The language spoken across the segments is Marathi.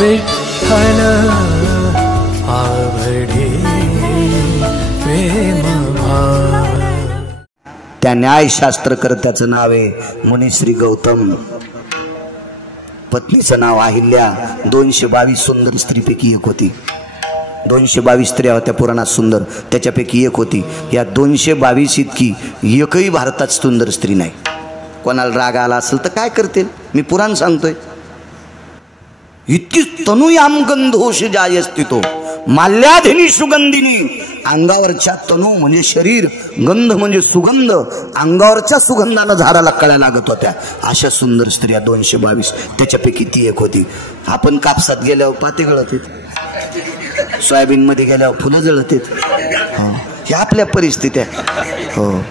विठ्ठल आवडे प्रेम भाव। त्या न्यायशास्त्रकर्त्याचं नाव आहे मुनिश्री गौतम, पत्नीचं नाव अहिल्या। 222 सुंदर स्त्रीपैकी एक होती। 222 स्त्रिया होत्या पुराणात सुंदर, त्याच्यापैकी एक होती। या 222 इतकी एकही भारतात सुंदर स्त्री नाही। कोणाला राग आला असेल तर काय करतील, मी पुराण सांगतोय। इतकी तनूयाम गंधोष जायस्तितो माल्याधिनी सुगंधिनी, अंगावरच्या तनू म्हणजे शरीर, गंध म्हणजे सुगंध, अंगावरच्या सुगंधाला झाडाला कळ्या लागत होत्या। अशा सुंदर स्त्रिया 222, त्याच्यापैकी ती एक होती। आपण कापसात गेल्यावर पाते गळत आहेत, सोयाबीन मध्ये गेल्यावर फुलं जळत आहेत, ह्या आपल्या परिस्थित्या। हो,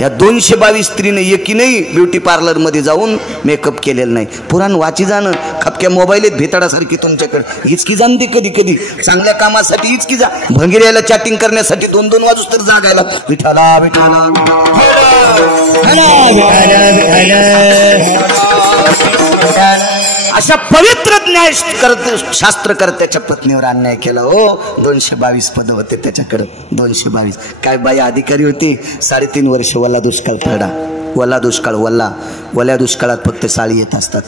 या 222 स्त्रीने एकीनही ब्युटी पार्लर मध्ये जाऊन मेकअप केलेला नाही। पुराण वाची जाणं, खपक्या मोबाईलेत भेताडासारखी तुमच्याकडे हिचकी जाणते, कधी कधी चांगल्या कामासाठी हिचकी जा, भंगिऱ्याला चॅटिंग करण्यासाठी 2-2 वाजूस तर जागायला विठाला विठाला। अशा पवित्र न्याय शास्त्रकर्त्याच्या पत्नीवर अन्याय केला हो। 222 पद होते त्याच्याकडे, 222। काय बाई अधिकारी होती। 3.5 वर्ष वल्ला दुष्काळ पडला, वल्ला दुष्काळ, वल्या दुष्काळात फक्त साळी येत असतात,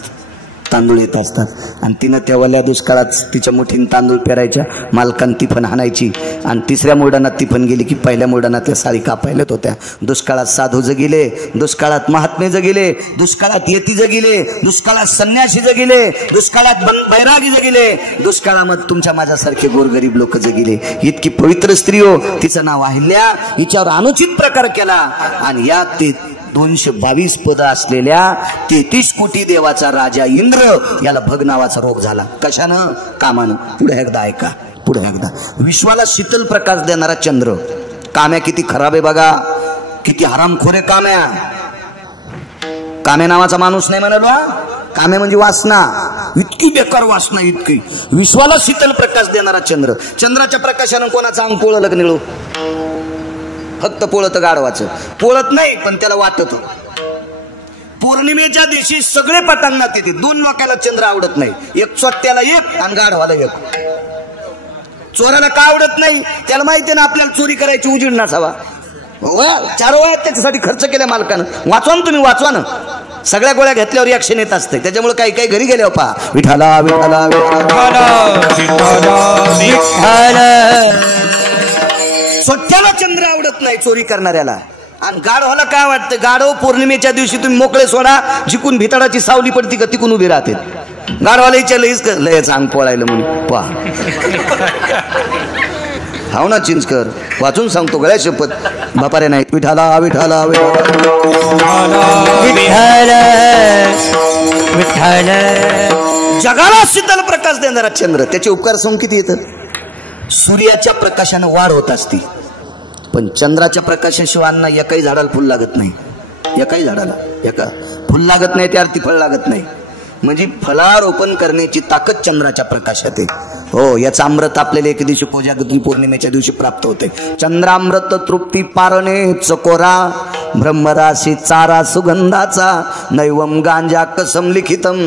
तांदूळ येत असतात। आणि तिनं त्या वल्या दुष्काळात तिच्या मुठीने तांदूळ पेरायच्या, मालकान तिफन हाणायची आणि तिसऱ्या मोडानात तिफन गेली की पहिल्या मोडानातल्या साळी कापायला होत्या। दुष्काळात साधू जगिले, दुष्काळात महात्मे जगिले, दुष्काळात येती जगिले, दुष्काळात संन्यासी जगिले, दुष्काळात बैरागी जगिले, दुष्काळामध्ये तुमच्या माझ्यासारखे गोरगरीब लोक जगिले। इतकी पवित्र स्त्री हो, तिचं नाव अहिल्या। हिच्यावर अनुचित प्रकार केला आणि या 222 पद असलेल्या 33 कोटी देवाचा राजा इंद्र याला भग नावाचा रोग झाला। कशानं? कामानं। पुढे एकदा ऐका, पुढे एकदा। विश्वाला शीतल प्रकाश देणारा चंद्र, काम्या किती खराब आहे बघा, किती हरामखोर आहे काम्या। काम्या नावाचा माणूस नाही म्हणालो, काम्या म्हणजे वासना, इतकी बेकार वासना, इतकी। विश्वाला शीतल प्रकाश देणारा चंद्र, चंद्राच्या प्रकाशानं कोणाचं अंग पोळलं का निळू? फक्त पोळत गाढवाचं, पोळत नाही पण त्याला वाटत। पौर्णिमेच्या दिवशी सगळे पटांगणात येते। 2 लोकांना चंद्र आवडत नाही, एक चोट्याला एक आणि गाढवाला एक। चोराला का आवडत नाही? त्याला माहिती ना आपल्याला चोरी करायची, उजीड नसावा। 4 वयात त्याच्यासाठी खर्च केल्या मालकानं। वाचवा ना तुम्ही, वाचवा ना। सगळ्या गोळ्या घेतल्यावर रिॲक्शन येत असते, त्याच्यामुळे काही काही घरी गेल्यावर पहा विठाला विठाला स्वतःला चंद्र आवडत नाही चोरी करणाऱ्याला। आणि गाढवाला काय वाटतं? गाढव पौर्णिमेच्या दिवशी तुम्ही मोकळे सोडा, जिकून भिताडाची सावली पडती का तिकून उभी राहते। गाढवाला विचारलं लयच अंग पोळायला म्हणून, पहा हाव ना चिंचकर, वाचून सांगतो गळ्या शपथ, बापारे नाही। विठाला विठाला जगाला शीतल प्रकाश देणारा चंद्र, त्याचे उपकार सांग किती येतात। सूर्याच्या प्रकाशाने वाढ होत असते, पण चंद्राच्या प्रकाशाशिवाय अन्न एकाही झाडाला फुल लागत नाही, एकाही झाडाला एका फुल लागत नाही, त्या अर्थी फळ लागत नाही। म्हणजे फलारोपण करण्याची ताकद चंद्राच्या प्रकाशात आहे। हो, याचं अमृत आपल्याला एक दिवशी कोजागरी पौर्णिमेच्या दिवशी प्राप्त होते। चंद्रामृत तृप्ती पारणे चकोरा, ब्रह्मराशी चारा सुगंधाचा, नैवम गांजा कसम लिखितम।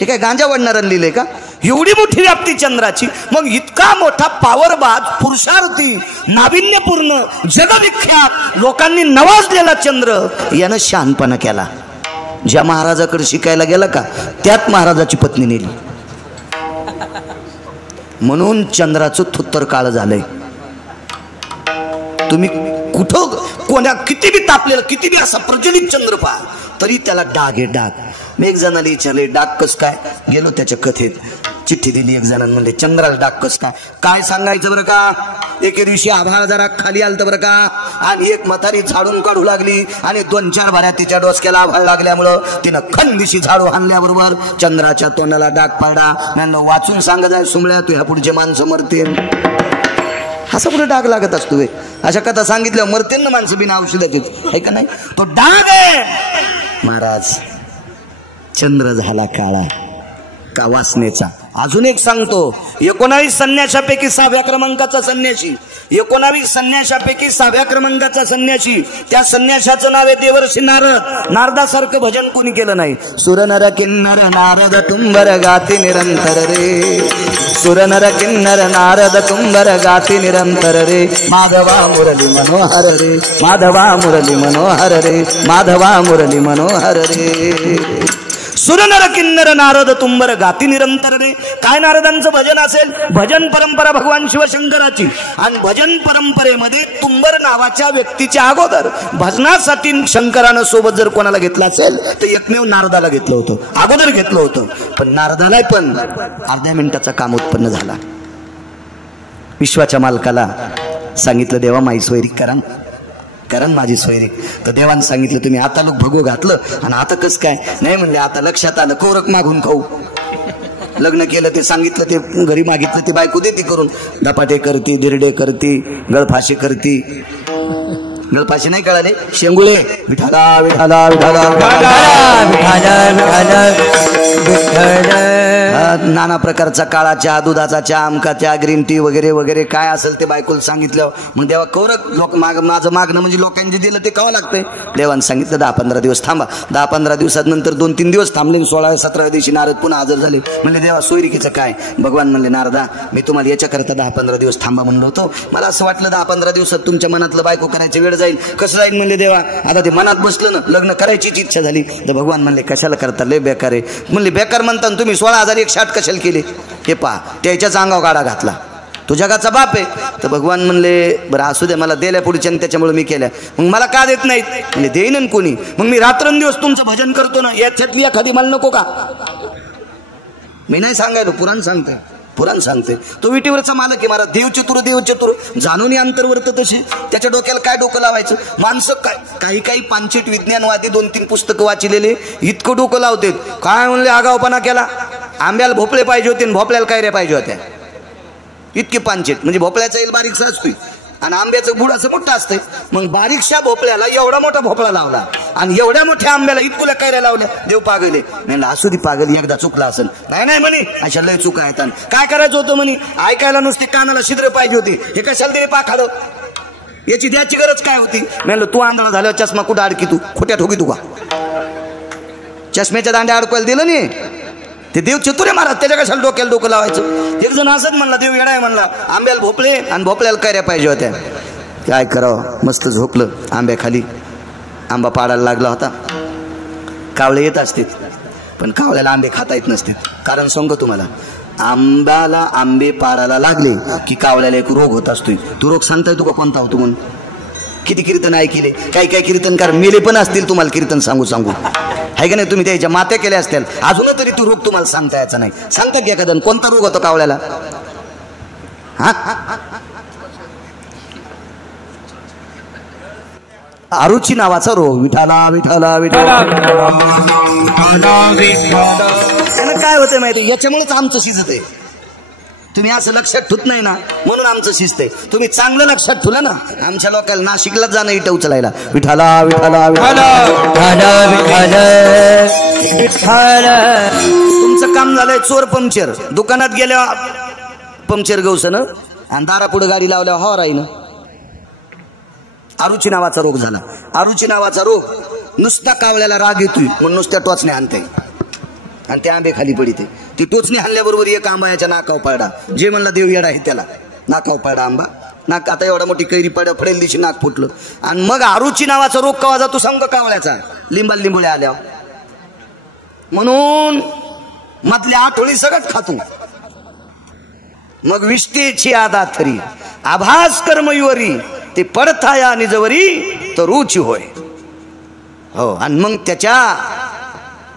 हे काय गांजा वडणाऱ्यांनी लिहिलंय का? एवढी मोठी व्याप्ती चंद्राची। मग इतका मोठा पावरबाज, पुरुषार्थी, नाविन्यपूर्ण, जगविख्यात, लोकांनी नवाजलेला चंद्र यानं शहाणपणा केला। ज्या महाराजाकडे शिकायला गेला का त्यात महाराजाची पत्नी नेली, म्हणून चंद्राचं थुत्तर काळ झालंय। तुम्ही कुठं कोणा किती बी तापलेला, किती बी असा प्रज्वलित चंद्र पहा, तरी त्याला डाग आहे, डाग। मी एक जणाला विचारले डाग कस काय, गेलो त्याच्या कथेत, चिठ्ठी दिली एक जणांना, म्हणले चंद्राला डाग कस काय, काय सांगायचं बरं का। एके दिवशी आभाळ जरा खाली आलतं बरं का, आणि एक म्हातारी झाडून काढू लागली आणि 2-4 भऱ्या तिच्या डोसक्याला आभाळ लागल्यामुळं तिनं खंदिशी झाडू हाणल्याबरोबर चंद्राच्या तोंडाला डाग पडला। म्हणलं वाचून सांगत आहे सुमळ्या, तू ह्या पुढचे माणसं मरते, असा कुठे डाग लागत असतो वे? अशा कथा सांगितल्या मरते ना माणसं बिना औषधाची, आहे का नाही? तो डाग आहे महाराज। चंद्र झाला काळा का वासनेचा, अजून एक सांगतो, 19 संन्याशापैकी 6व्या क्रमांकाचा संन्यासी, 19 संन्याशापैकी 6व्या क्रमांकाचा संन्यासी, त्या संन्याशाचं नाव आहे देवर्षी नारद. नारदासारखं भजन कोणी केलं नाही. सुरनर किन्नर नारद तुंबर गाती निरंतर रे, सुरनर किन्नर नारद तुंबर गाती निरंतर रे, माधवा मुरली मनोहर रे, माधवा मुरली मनोहर रे, माधवा मुरली मनोहर रे. सुरनर किन्नर नारद तुंबर गाती निरंतर रे. काय नारदांचं भजन असेल? भजन परंपरा भगवान शिवशंकराची. आणि भजन परंपरेमध्ये तुंबर नावाच्या व्यक्तीच्या अगोदर भजनासाठी शंकरानं सोबत जर कोणाला घेतलं असेल तर एकमेव नारदाला घेतलं होतं, अगोदर घेतलं होतं. पण नारदाला पण अर्ध्या मिनिटाचा काम उत्पन्न झाला. विश्वाच्या मालकाला सांगितलं, देवा माई सोयरी करा, कारण माझी सोयरी. तर देवानं सांगितलं, तुम्ही आता लोक भगव घातलं आणि आता कस काय? नाही म्हणले, आता लक्षात आलं, कोरक मागून खाऊ. लग्न केलं ते सांगितलं, ते घरी मागितलं ते बायको देते करून. धपाटे करती, दिरडे करती, गळफाशी करती. गळफाशी नाही कळाले, शेंगुळे. विठाला विठाला विठाला नाना प्रकारचा काळा चहा, दुधाचा चहा, आमका चहा, ग्रीन टी वगैरे वगैरे काय असेल ते बायकोला सांगितलं. मग देवा कौरक लोक माझं मागणं म्हणजे लोकांनी दिलं ते खावं लागतंय. देवानं सांगितलं 10-15 दिवस थांबा. 10-15 दिवसानंतर 2-3 दिवस थांबले. 16-17 दिवशी नारद पुन्हा हजर झाले. म्हणले, देवा सोयरिकीचं काय? भगवान म्हणले, नारदा मी तुम्हाला याच्याकरता 10-15 दिवस थांबा म्हणलो होतो. मला असं वाटलं 10-15 दिवसात तुमच्या मनातलं बायको करायची वेळ जाईल. कसं जाईल? म्हणले, देवा आता ते मनात बसलं ना, लग्न करायचीच इच्छा झाली. तर भगवान म्हणले, कशाला करता, लय बेकार आहे. म्हणले, बेकार म्हणता तुम्ही 16,160 कशाला केले? हे पहा, त्याच्याच अंगावर गाडा घातला. तो जगाचा बाप आहे. तर भगवान म्हणले, बरं असू दे, मला दिल्या पुढच्या त्याच्यामुळे मी केल्या. मग मला का देत नाहीत? म्हणजे देईन कोणी. मग मी रात्रंदिवस तुमचं भजन करतो ना, याच्यातली एखादी मला नको का? मी नाही सांगायलो, पुराण सांगते, पुराण सांगते. तो विटीवरचा मालक आहे महाराज. देवचतुर देवचतुर जाणून अंतर्वर्त तशी. त्याच्या डोक्याला काय डोकं लावायचं? माणसं काही काही पांचिट विज्ञानवादी 2-3 पुस्तकं वाचलेले इतकं डोकं लावते. काय म्हणले, आगावपणा केला. आंब्याला भोपळे पाहिजे होते आणि भोपळ्याला काय रे पाहिजे होत्या. इतके पांचिट. म्हणजे भोपळ्याचा येईल बारीकसा असतोय आणि आंब्याचं बुड असं मोठं असतंय. मग बारीकशा भोपळ्याला एवढा मोठा भोपळा लावला आणि एवढ्या मोठ्या आंब्याला इतकुल्या कैऱ्या लावल्या. देव पागले. नाही, असू दे पागल, एकदा चुकला असेल. नाही नाही म्हणे, अशा लय चुका आहेत. काय करायचं होतं म्हणे? ऐकायला नुसते कानाला छिद्र पाहिजे होती. हे कशाला दिले पाखाडं? याची द्यायची गरज काय होती? म्हणलं, तू आंधळा झाल्यावर चष्मा कुठं अडकी? तू खोट्या ठोकी तू का? चष्म्याच्या दांड्या अडकवायला दिलं नाही. ते देव चतुर आहे महाराज, त्याच्या कशाला डोक्याला डोकं लावायचं? एक जण असंच म्हणला, देव येडा आहे म्हणला, आंब्याला भोपळे आणि भोपळ्याला कैऱ्या पाहिजे होत्या. काय करावं? मस्त झोपलं आंब्याखाली. आंबा पाडायला लागला होता. कावळे येत असते पण कावळ्याला आंबे खाता येत नसते. कारण सांगतो तुम्हाला, आंब्याला आंबे पाडायला लागले की कावळ्याला एक रोग होत असतोय. तो रोग सांगताय तू का कोणता होतो म्हणून? किती कीर्तन ऐकले, काही काही कीर्तनकार मेले पण असतील. तुम्हाला कीर्तन सांगू आहे का नाही? तुम्ही त्याच्या मात्या केल्या असतील, अजून तरी तो रोग तुम्हाला सांगता यायचा नाही. सांगता की एखादं कोणता रोग होतो कावळ्याला? अरुची नावाचा रोग. विठाला विठाला विठाला. काय होतंय माहिती? याच्यामुळेच आमचं शिजत आहे. तुम्ही असं लक्षात ठेवत नाही ना, म्हणून आमचं शिजतंय. तुम्ही चांगलं लक्षात ठेवलं ना, आमच्या लोकांना नाशिकला जाणं इटं उचलायला. विठाला विठाला विठाला. तुमचं काम झालंय चोर पंक्चर. दुकानात गेल्या पंक्चर गवसन आणि दारापुढे गाडी लावल्या हवाराईनं. अरुची नावाचा रोग झाला. अरुची नावाचा रोग नुसता कावळ्याला राग येतोय म्हणून नुसत्या टोचणे आणते आणि त्या आंबे खाली पडिते. ती टोचणी हल्ल्याबरोबर एक आंबा याच्या नाकाव पडा. जे म्हणला देव येडा आहे त्याला. नाकाव पडा आंबा. नाक आता एवढा मोठी कैरी फडेल दिवशी नाक फुटलं. आणि मग अरुची नावाचा रोग कवा जातो सांग कावळ्याचा? लिंबाला लिंबोळे आल्या. म्हणून मधल्या आठवडी सगळं खातो. मग विष्टेची आदा थरी आभास कर्मयुवरी ते पडथाया निजवरी तर रुची होय. हो, आणि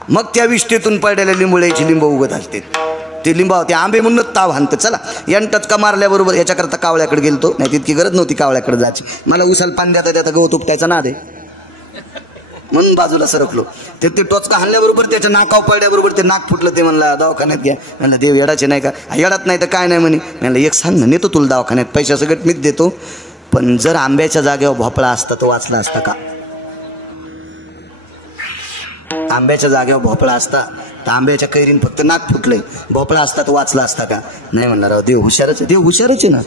मग त्या विष्टेतून पडलेल्या लिंबोळ्याची लिंब उगत असते. ते लिंबा ते आंबे म्हणून ताव हाणतं. चला यान टचका मारल्याबरोबर याच्याकरता कावळ्याकडे गेलतो. नाही तितकी गरज नव्हती कावळ्याकडे जायची. मला उसाल पान द्या त्याचा गवत उपटायचा ना दे म्हणून बाजूला सरकलो. ते टोचका हाणल्याबरोबर त्याच्या नाकाव पडल्याबरोबर ते नाक फुटलं. ते म्हणला दवाखान्यात घ्या. म्हणलं देव येडाचे नाही का? येडात नाही तर काय नाही म्हणे. म्हणलं एक सांग ना, नेतो तुला दवाखान्यात, पैसा सगळं मीच देतो. पण जर आंब्याच्या जागेवर भोपळा असता तो वाचला असता का? आंब्याच्या जागेवर भोपळा असता तांब्याच्या कैरीन फक्त नाक फुटले, भोपळा असता तर वाचला असता का? नाही म्हणणार राव, देव हुशारच आहे, देव हुशारच आहे ना.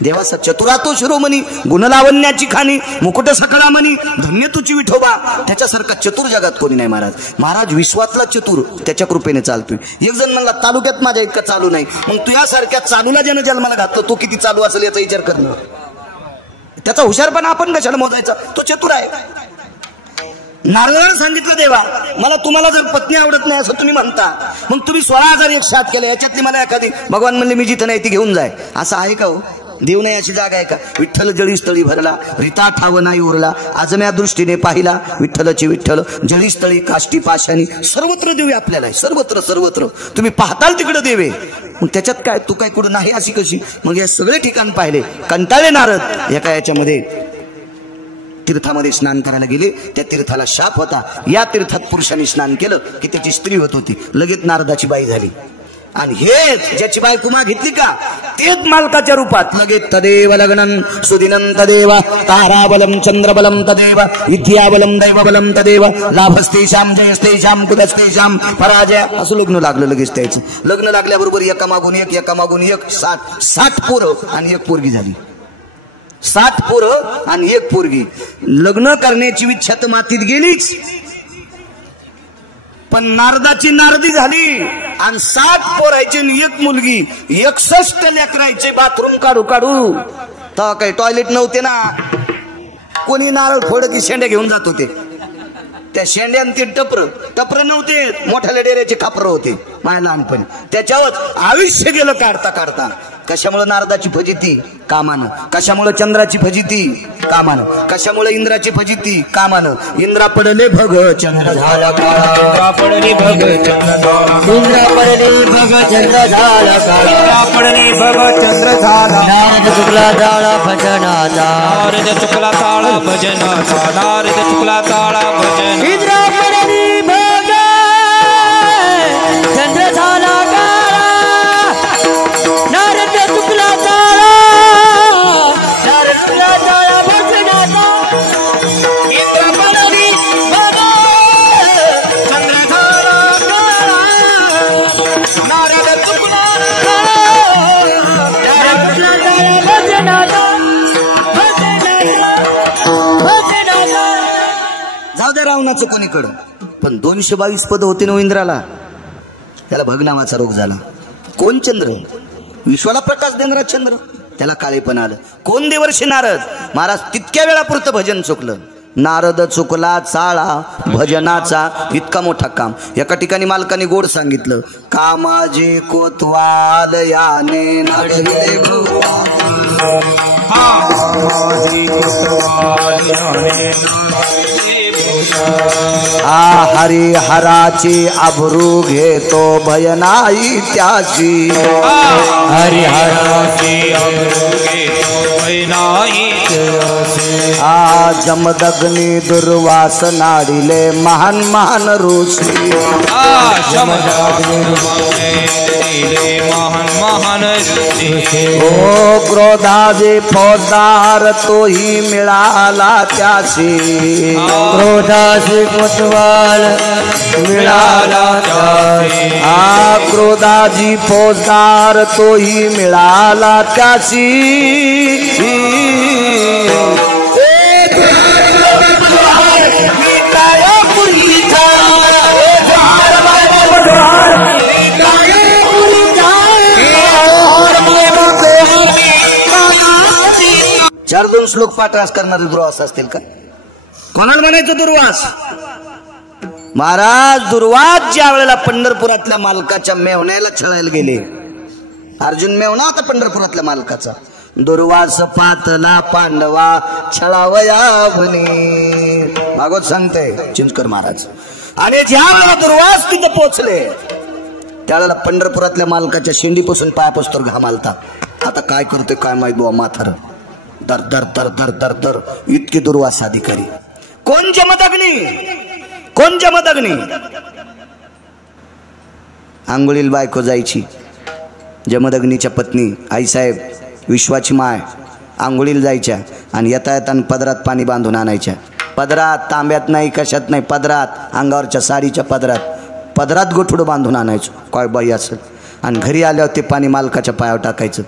देवाचा चतुरातो शिरोमणी, गुणलावण्याची खाणी, मुकुट सकळा मणी, धन्य तुची विठोबा. त्याच्यासारखा चतुर जगात कोणी नाही महाराज. महाराज विश्वातला चतुर, त्याच्या कृपेने चालतोय. एक जण म्हणला तालुक्यात माझ्या इतकं चालू नाही. मग तू यासारख्या चालूला ज्यानं जन्माला घातलं, तो किती चालू असेल याचा विचार करणं. त्याचा हुशारपणा आपण कशाला मोजायचा? तो चतुर आहे. नारदानं सांगितलं देवा, मला तुम्हाला जर पत्नी आवडत नाही असं तुम्ही म्हणता, मग तुम्ही 16,107 केलं, याच्यातली मला एखादी. भगवान म्हणले मी जिथं नाही ती घेऊन जाय. असं आहे का हो? देव नाही अशी जागा आहे का? विठ्ठल जळीस्थळी भरला, रीता ठाव नाही उरला, आजम्या दृष्टीने पाहिला विठ्ठलची विठ्ठल. जळीस्थळी काष्टी पाशानी, सर्वत्र देव आपल्याला, सर्वत्र सर्वत्र तुम्ही पाहताल तिकडे देवे. मग त्याच्यात काय, तू काय कुठं नाही अशी कशी? मग या सगळे ठिकाण पाहिले, कंटाळले नारद. एका याच्यामध्ये तीर्थामध्ये स्नान करायला गेले, त्या तीर्थाला शाप होता. या तीर्थात पुरुषांनी स्नान केलं की त्याची स्त्री होत होती, लगेच नारदाची बाई झाली. आणि हेच ज्याची बायको मागितली का, तेच मालकाच्या रूपात लगेच तदेव लग्नं सुदिनं तदेव ताराबलम चंद्रबलम तदेव विद्याबलम दैवबलम तदेव लाभस्तेशाम जयस्तेशाम कुदस्तेशाम पराजय. असं लग्न लागलं लगेच त्याचं. लग्न लागल्याबरोबर एका मागून एक 60 पोरं आणि एक पोरगी झाली. 60 पोरं आणि एक पोरगी. लग्न करण्याची इच्छा तर मातीत गेलीच, पण नारदाची नारदी झाली. आणि 60 पोरायची एक मुलगी, 61 लेकरायचे. बाथरूम काढू तर काही टॉयलेट नव्हते ना. कोणी नारळ फोड की शेंड्या घेऊन जात होते. त्या शेंड्यान ते टपर नव्हते, मोठ्या डेऱ्याचे खापर होते माझ्या लहानपणी. त्याच्यावर आयुष्य गेलं काढता काढता. कशामुळे नारदाची फजिती? कामानं. कशामुळे चंद्राची फजिती? कामानं. कशामुळे इंद्राची फजिती? कामानं. इंद्रा पडले भग चंद्र झाला काळा, पडले भग चंद्र झाला, इंद्रा पडले भग चंद्र झाला काळा, पडले भग चंद्र झाला. नारद चुकला झाला भजनाचा, नारद चुकला झाला भजनाचा, नारद चुकला झाला भजन. इंद्रा पडले भग चंद्र झाला काळा, नारद चुकला झाला, नारद चुकला झाला भजनाचा. इंद्र पडली भग चंद्र झाला काळा, नारद चुकला झाला, नारद चुकला झाला भजनाचा, भजनाचा. जाऊ दे रावणाचं कोणीकडं, पण 222 पद होते ना इंद्राला. त्याला भग नावाचा रोग झाला. कोण? चंद्र. विश्वाला प्रकाश देणारा चंद्र. त्याला काळेपण आलं. कोण? देवर्षी नारद महाराज. तितक्या वेळापुरतं भजन चुकलं. नारद चुकला चाळा भजनाचा. इतका मोठा काम. एका ठिकाणी मालकाने गोड सांगितलं, कामाजे कोतवाल याने नडले हरी हराची आभरू घेतो भयनाई त्याची, हरी हराची आभरू घेतो भयनाई त्याची. जमदग्नी दुर्वास नाडिले महान महान ऋषी, जमदग्नी महान महान ऋषी. ओ क्रोधाचे फौजदार तोही मिळाला त्याशी, क्रोधाचे कोतवाल मिळाला त्याशी. क्रोधाची फौजदार तोही मिळाला त्याशी. चार 2 श्लोक पाठ करणारे दुर्वास असतील का? कोणाला म्हणायचं दुर्वास? महाराज दुर्वास ज्या वेळेला पंढरपुरातल्या मालकाच्या मेवण्याला छळायला गेले. अर्जुन मेवणा होता पंढरपुरातल्या मालकाचा. दुर्वास पातला पांडवा छळावया म्हणे. भागवत सांगते चिंचकर महाराज. आणि ज्या वेळेला दुर्वास तिथं पोहोचले त्यावेळेला पंढरपुरातल्या मालकाच्या शेंडीपासून पायापासून घाम आलता. आता काय करतोय काय माहित बुवा म्हातार. दर दर दर दर दर दर इतके दुर्वास अधिकारी. कोण? जमदग्नी. कोण? जमदग्नी. आंघोळीला बायको जायची. जमदग्नीच्या पत्नी आईसाहेब विश्वाची माय आंघोळीला जायच्या आणि येता येताना पदरात पाणी बांधून आणायच्या. पदरात, तांब्यात नाही, कशात नाही, पदरात, अंगावरच्या साडीच्या पदरात. पदरात गोठुडं बांधून आणायचो काय बाई असेल, आणि घरी आल्यावर ते पाणी मालकाच्या पायावर टाकायचं.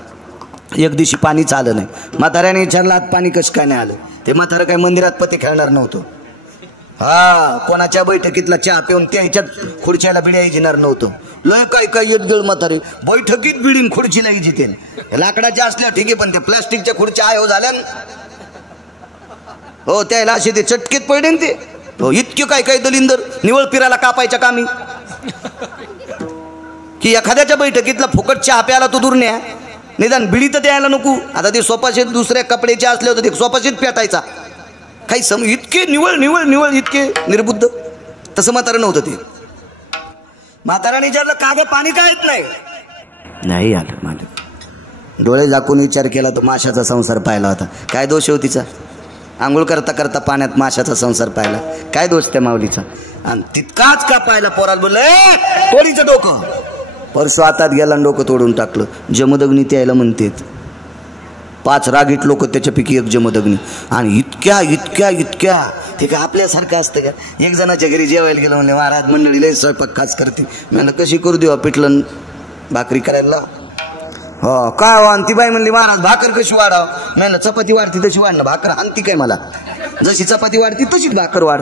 एक दिवशी पाणीच आलं नाही. म्हाताऱ्याने विचारलं आत पाणी कसं काय नाही आलं. ते म्हातारं काय मंदिरात पते खेळणार नव्हतं. कोणाच्या बैठकीतला चहा पिऊन त्या ह्याच्यात खुर्च्याला बिड्या इजिणार नव्हतं. लय काय काय येत गेल म्हातारे, बैठकीत बिडीन खुर्चीला इजिते. लाकडाच्या असल्या ठीक आहे, पण ते प्लास्टिकच्या खुर्च्या आहे हो झाल्या हो, त्याला असे ते चटकेत पडले ते हो. इतके काय काय दलिंदर निवळ पिराला कापायच्या कामी, की एखाद्याच्या बैठकीतला फुकट चहा प्यायला तो दूर न्या, निदान बिडी तर द्यायला नको. आता ते सोपाशीत दुसऱ्या कपड्याचे असले होते ते सोपाशीत पेटायचा. काही इतके निवळ निवळ निवळ इतके निर्बुद्ध. तसं म्हातारं नव्हतं ते. म्हाताराने विचारलं का ग पाणी काय येत नाही आलं. मालिक डोळे झाकून विचार केला तो माशाचा संसार पाहिला होता. काय दोष हो तिचा, आंघोळ करता करता पाण्यात माशाचा संसार पाहिला, काय दोष त्या माऊलीचा. आणि तितकाच का पाहिला पोराला बोललं तोडीचं डोकं. परसू हातात गेला डोकं तोडून टाकलं. जमदग्नी त्याला म्हणतेत. 5 रागीट लोक त्याच्यापैकी एक जमदग्नी. आणि इतक्या इतक्या इतक्या ते काय आपल्यासारखं असतं का. एक जणाच्या घरी जेवायला गेलं म्हणले महाराज मंडळी लय स्वयंपाक खास करते. म्हणलं कशी करू देवा, पिठलं भाकरी करायला हो काय. आणि ती बाई म्हणली महाराज भाकर कशी वाढाव. म्हणलं चपाती वाढती तशी वाढणं, भाकर आणती काय मला. जशी चपाती वाढती तशीच भाकर वाढ.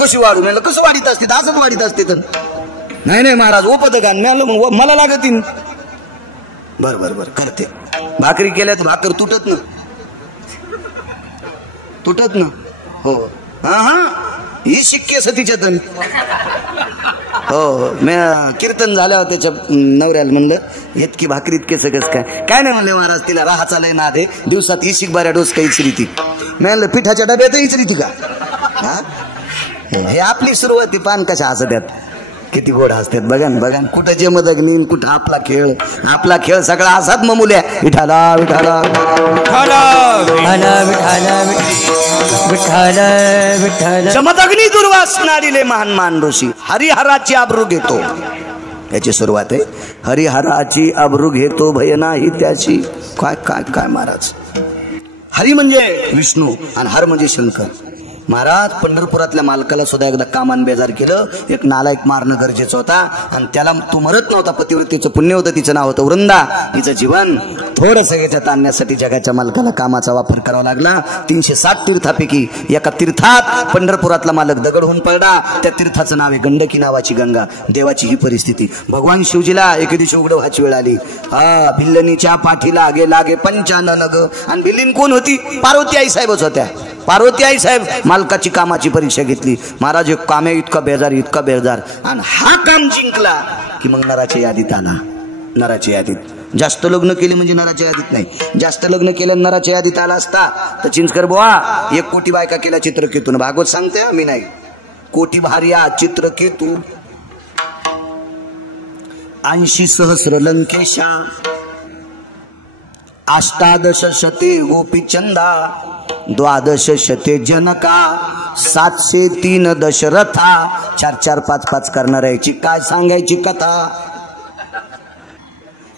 कशी वाढू. म्हणलं कसं वाढीत असते, असंच वाढीत असते. तर नाही नाही महाराज ओपत का. म्हणलं मला लागतील. बर बर बर करते. भाकरी केल्या तर भाकर तुटत ना, तुटत ना हो. ही शिक्के सतीच्यात हो. मी कीर्तन झाल्यावर त्याच्या नवऱ्याला म्हणलं इतकी भाकरी इतके सगळंच काय नाही म्हणले महाराज. तिला राहाचा लय नाद आहे, दिवसात 20 बाऱ्या डोस काही इचरीती. मी म्हणलं पिठाच्या डब्यात इचरीती का. हे आपली सुरुवाती पान कशा हसत्यात किती गोड असतात. बघा बघा कुठं जमदग्नी कुठं आपला खेळ. आपला खेळ सगळा असाच ममुल्या विठाला विठाला जमदग्नी दुर्वासनारीले महान मान ऋषी हरिहराची आबरू घेतो. याची सुरुवात आहे हरिहराची आबरू घेतो भय नाही त्याची. काय काय काय महाराज. हरी म्हणजे विष्णू आणि हर म्हणजे शंकर. महाराज पंढरपुरातल्या मालकाला सुद्धा एकदा कामान बेजार केलं. एक नालायक मारणं गरजेचं होता आणि त्याला तो मरत नव्हता. पतिव्रतेचं पुण्य होतं, तिचं नाव होतं वृंदा. तिचं जीवन थोडंसं याच्यात आणण्यासाठी जगाच्या मालकाला कामाचा वापर करावा लागला. 307 तीर्थापैकी एका तीर्थात पंढरपुरातला मालक दगड होऊन पडला. त्या तीर्थाचं नाव आहे गंडकी नावाची गंगा. देवाची ही परिस्थिती. भगवान शिवजीला एके दिवशी उघड व्हायची वेळ आली. भिल्लनीच्या पाठीला लागे 55 नग. आणि भिल्लीन कोण होती. पार्वती आई साहेबच होत्या. पार्वती आई साहेब मालकाची कामाची परीक्षा घेतली. महाराज एक काम आहे इतका बेजार इतका बेजार. आणि हा काम जिंकला की मग नराच्या यादीत आला. नराच्या यादीत जास्त लग्न केले म्हणजे नराच्या यादीत नाही. जास्त लग्न केलं नराच्या यादीत आला असता तर चिंचकर बुवा 1 कोटी बायका केल्या चित्रकेतून. भागवत सांगते मी नाही. कोटी भार्या चित्रकेतू 80 सहस्र लंकेशा 18 शते गोपीचंदा 12 शते जनका 703 दशरथा 4 5 5 करणाऱ्याची काय सांगायची कथा.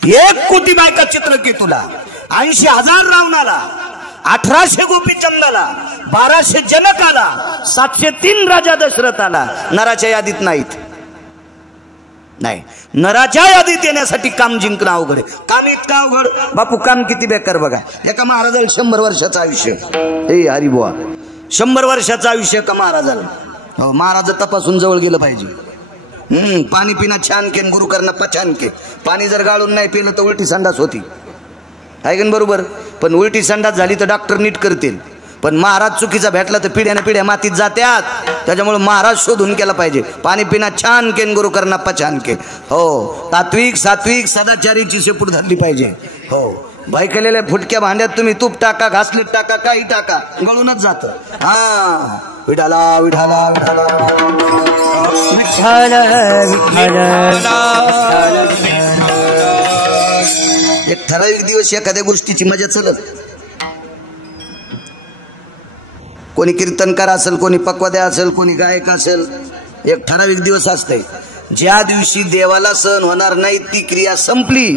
1 कोटी बायका चित्रकेतूला 80,000 रावणाला 1800 गोपीचंदाला 1200 जनकाला 703 राजा दशरथाला. नराच्या यादीत नाहीत. नाही नराच्या यादीत येण्यासाठी काम जिंकणं अवघड आहे. काम इतकं अवघड बापू काम किती बेकार बघा. एका महाराजाला 100 वर्षाचं आयुष्य. हे हरिबुवा 100 वर्षाचं आयुष्य का महाराजाला. हो महाराज तपासून जवळ गेलं पाहिजे. पाणी पिणं छान के गुरु करणं पछान के. पाणी जर गाळून नाही पिलं तर उलटी संडास होती आहे का बरोबर. पण उलटी संडास झाली तर डॉक्टर नीट करतील. पण महाराज चुकीचा भेटला तर पिढ्याने पिढ्या मातीत जात्यात. त्याच्यामुळे महाराज शोधून केला पाहिजे. पाणी पिणं छान केन गुरु करणं पछान के. हो तात्विक सात्विक सदाचारीची शेपूट धरली पाहिजे. हो भाई केलेल्या फुटक्या भांड्यात तुम्ही तूप टाका घासलीत टाका काही टाका गळूनच जात. विठाला विठाला विठाला एक ठराविक दिवस एखाद्या गोष्टीची मजा चलत. कोणी कीर्तनकार असेल कोणी पक्वाद्या असेल कोणी गायक असेल. एक ठराविक दिवस असते ज्या दिवशी देवाला सहन होणार नाही ती क्रिया संपली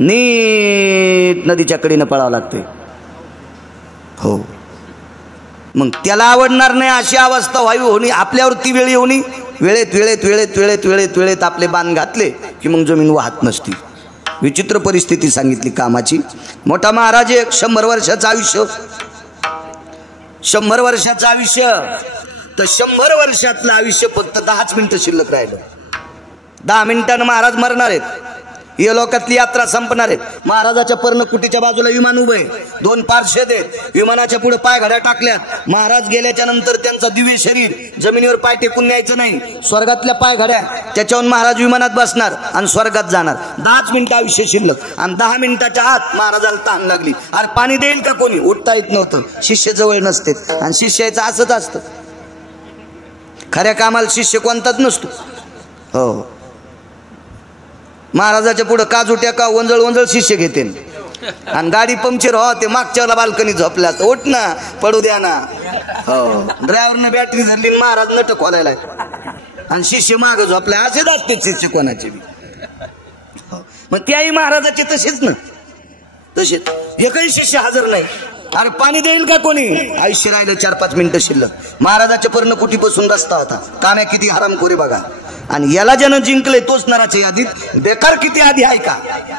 नीट नदीच्या कडेनं पळावं लागते. हो मग त्याला आवडणार नाही अशी अवस्था व्हावी होणी आपल्यावर ती वेळ येऊनी वेळेत वेळेत वेळेत वेळेत वेळेत वेळेत आपले बाण घातले की मग जमीन वाहत नसती. विचित्र परिस्थिती सांगितली कामाची. मोठा महाराज एक 100 वर्षाचं आयुष्य, 100 वर्षाचं आयुष्य, तर 100 वर्षातलं आयुष्य फक्त 10 मिनिटं शिल्लक राहिलं. 10 मिनिटांना महाराज मरणार आहेत. या लोकातली यात्रा संपणार आहे. महाराजाच्या पर्णकुटीच्या बाजूला विमान उभे, 2 पार्षद आहेत. विमानाच्या पुढे पाय घड्या टाकल्यात. महाराज गेल्याच्या नंतर त्यांचं दिव्य शरीर जमिनीवर पाय टेकून न्यायचं नाही. स्वर्गातल्या पाय घड्या त्याच्यावर महाराज विमानात बसणार आणि स्वर्गात जाणार. 10 मिनिटं आयुष्य शिल्लक आणि 10 मिनिटाच्या आत महाराजाला तहान लागली. अरे पाणी देईल का कोणी? उठता येत नव्हतं. शिष्य जवळ नसते आणि शिष्याचं असंच असतं. खऱ्या कामाला शिष्य कोणताच नसतो. हो, महाराजाच्या पुढे काजूट्या का वंजळ वंजळ शिष्य घेते आणि गाडी पंक्चर हो ते मागच्या बाल्कनी झोपल्या तर उठ ना, पडू द्या ना. हो, ड्रायव्हरने बॅटरी धरली, महाराज नट खोलायला आणि शिष्य माग झोपलाय. असेच असते शिष्य कोणाचे बी. मग त्याही महाराजाचे तसेच ना, तसेच एकही शिष्य हजर नाही. अरे पाणी देईल का कोणी? आयुष्य राहिलं 4-5 मिनिटं शिल्लक. महाराजाच्या पर्णकुटीपासून रस्ता होता. काम्या किती हरामखोरी बघा. आणि याला ज्यानं जिंकले तोच नराच्या यादीत. बेकार किती आधी ऐका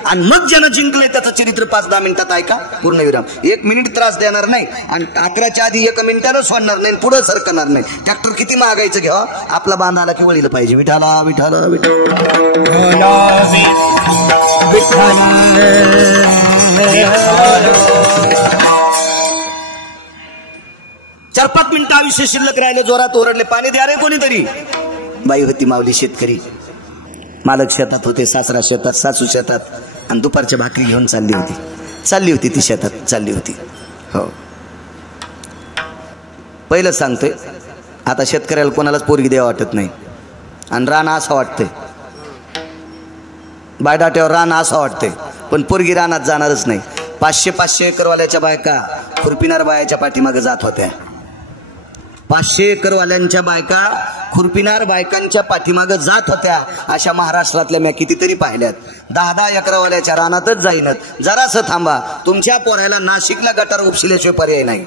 आणि मग ज्यानं जिंकले त्याचं चरित्र 5-10 मिनिटात ऐका. पूर्णविराम. 1 मिनिट त्रास देणार नाही आणि 11च्या आधी 1 मिनिटानं सोडणार नाही, पुढे सरकणार नाही. ट्रॅक्टर किती मागायचं घ्या, आपला बांधाला की वळीला पाहिजे. विठाला विठाला चार 4-5 मिनिटं आयुष्य शिल्लक राहिले. जोरात ओरडले, पाणी द्या रे कोणीतरी. बाई होती माऊली शेतकरी. मालक शेतात होते, सासरा शेतात, सासू शेतात आणि दुपारच्या भाकरी घेऊन चालली होती ती शेतात चालली होती. हो, पहिलं सांगतोय, आता शेतकऱ्याला कोणालाच पोरगी द्यावं वाटत नाही आणि रान असं वाटतंय, बायडाट्यावर रान असं वाटतंय, पण पोरगी रानात जाणारच नाही. 500-500 एकरवाल्याच्या बायका खुरपिनार बायाच्या पाठीमागे जात होत्या. 500 एकरवाल्यांच्या बायका खुरपिनार बायकांच्या पाठीमागे जात होत्या. अशा महाराष्ट्रातल्या मी कितीतरी पाहिल्यात. 10-10 एकरवाल्याच्या रानातच जाईनत. जरासं थांबा, तुमच्या पोरायला नाशिकला गटार उपशिल्याशिवाय पर्याय नाही.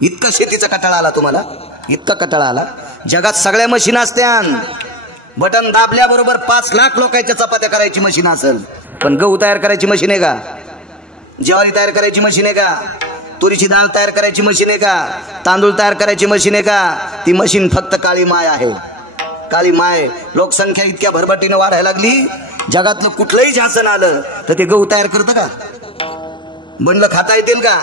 इतका शेतीचा कटाळा आला तुम्हाला, इतका कटाळा आला. जगात सगळ्या मशीन असत्यान, बटन दाबल्याबरोबर 5 लाख लोकांच्या चपात्या करायची मशीन असेल, पण गहू तयार करायची मशीन आहे का? ज्वारी तयार करायची मशीन आहे का? तुरीची डाळ तयार करायची मशीन आहे का? तांदूळ तयार करायची मशीन आहे का? ती मशीन फक्त काळी माय आहे. काळी माय. लोकसंख्या इतक्या भरभटीने वाढायला लागली, जगातलं कुठलंही शासन आलं तर ते गहू तयार करतं का? बनलं खाता येतील का?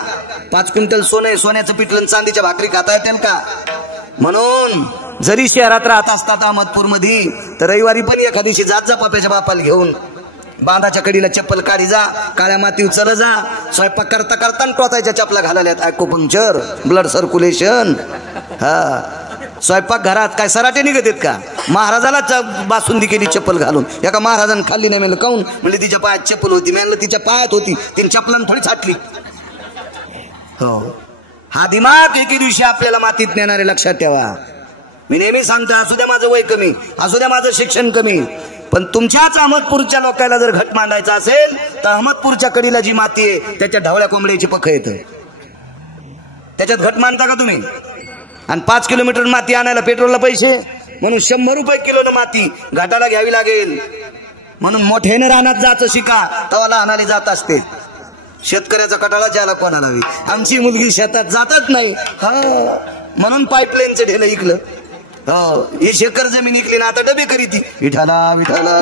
5 क्विंटल सोन्याचं पिठलं चांदीच्या भाकरी खाता येतील का? म्हणून जरी शहरात राहत असतात अहमदपूरमध्ये, तर रविवारी पण एखादी जात जा पाप्याच्या बापाला घेऊन. बांधाच्या कडीला चप्पल काढी जा, काळ्या माती उचल जा. स्वयंपाक करता करता टोचायच्या चपला घालाल्यात. Acupuncture, blood circulation. हा, स्वयंपाक घरात काय सराटे निघत आहेत का? महाराजाला बासुंदी केली चप्पल घालून. एका महाराजानं खाल्ली नाही. म्हणलं काऊन? म्हणजे तिच्या पायात चप्पल होती. म्हणलं तिच्या पायात होती, तिने चप्पलानं थोडी छाटली. हो, हा दिमाग एके दिवशी आपल्याला मातीत नेणारे लक्षात ठेवा. मी नेहमी सांगतो, असू द्या माझं वय कमी, असू द्या माझं शिक्षण कमी, पण तुमच्याच अहमदपूरच्या लोकांना जर घट मांडायचा असेल तर अहमदपूरच्या कडीला जी माती आहे त्याच्या ढवळ्या कोंबड्याची पख येतं. त्याच्यात घट मांडता का तुम्ही? आणि 5 किलोमीटर माती आणायला पेट्रोलला पैसे, म्हणून 100 रुपये किलोनं माती घाटाला घ्यावी लागेल. म्हणून मोठ्याने रानात जायचं शिका, तवा लहानाले जात असते. शेतकऱ्याचा कटाळा ज्याला कोणाला हवी. आमची मुलगी शेतात जातच नाही, हा, म्हणून पाईपलाईनचं ढेलं इकलं. हो, ही शेकर जमीन इकली ना, आता डबे करी ती. विठाला विठाला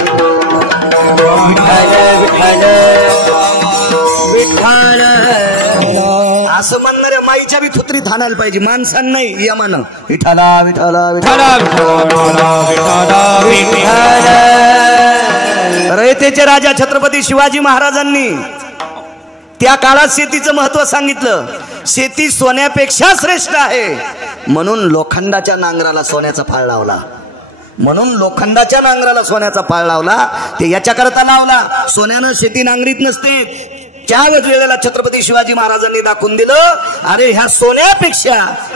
असं म्हणणाऱ्या माईच्या बी थुत्रीत हाणायला पाहिजे, माणसांना नाही, यमानं. विठाला विठाला विठाला. रयतेचे राजा छत्रपती शिवाजी महाराजांनी त्या काळात शेतीचं महत्व सांगितलं. शेती सोन्यापेक्षा श्रेष्ठ आहे, म्हणून लोखंडाच्या नांगराला सोन्याचा फाळ लावला. म्हणून लोखंडाच्या नांगराला सोन्याचा फाळ लावला. ते याच्याकरता लावला, सोन्यानं शेती नांगरीत नसते. त्याच वेळेला छत्रपती शिवाजी महाराजांनी दाखवून दिलं, अरे ह्या सोन्यापेक्षा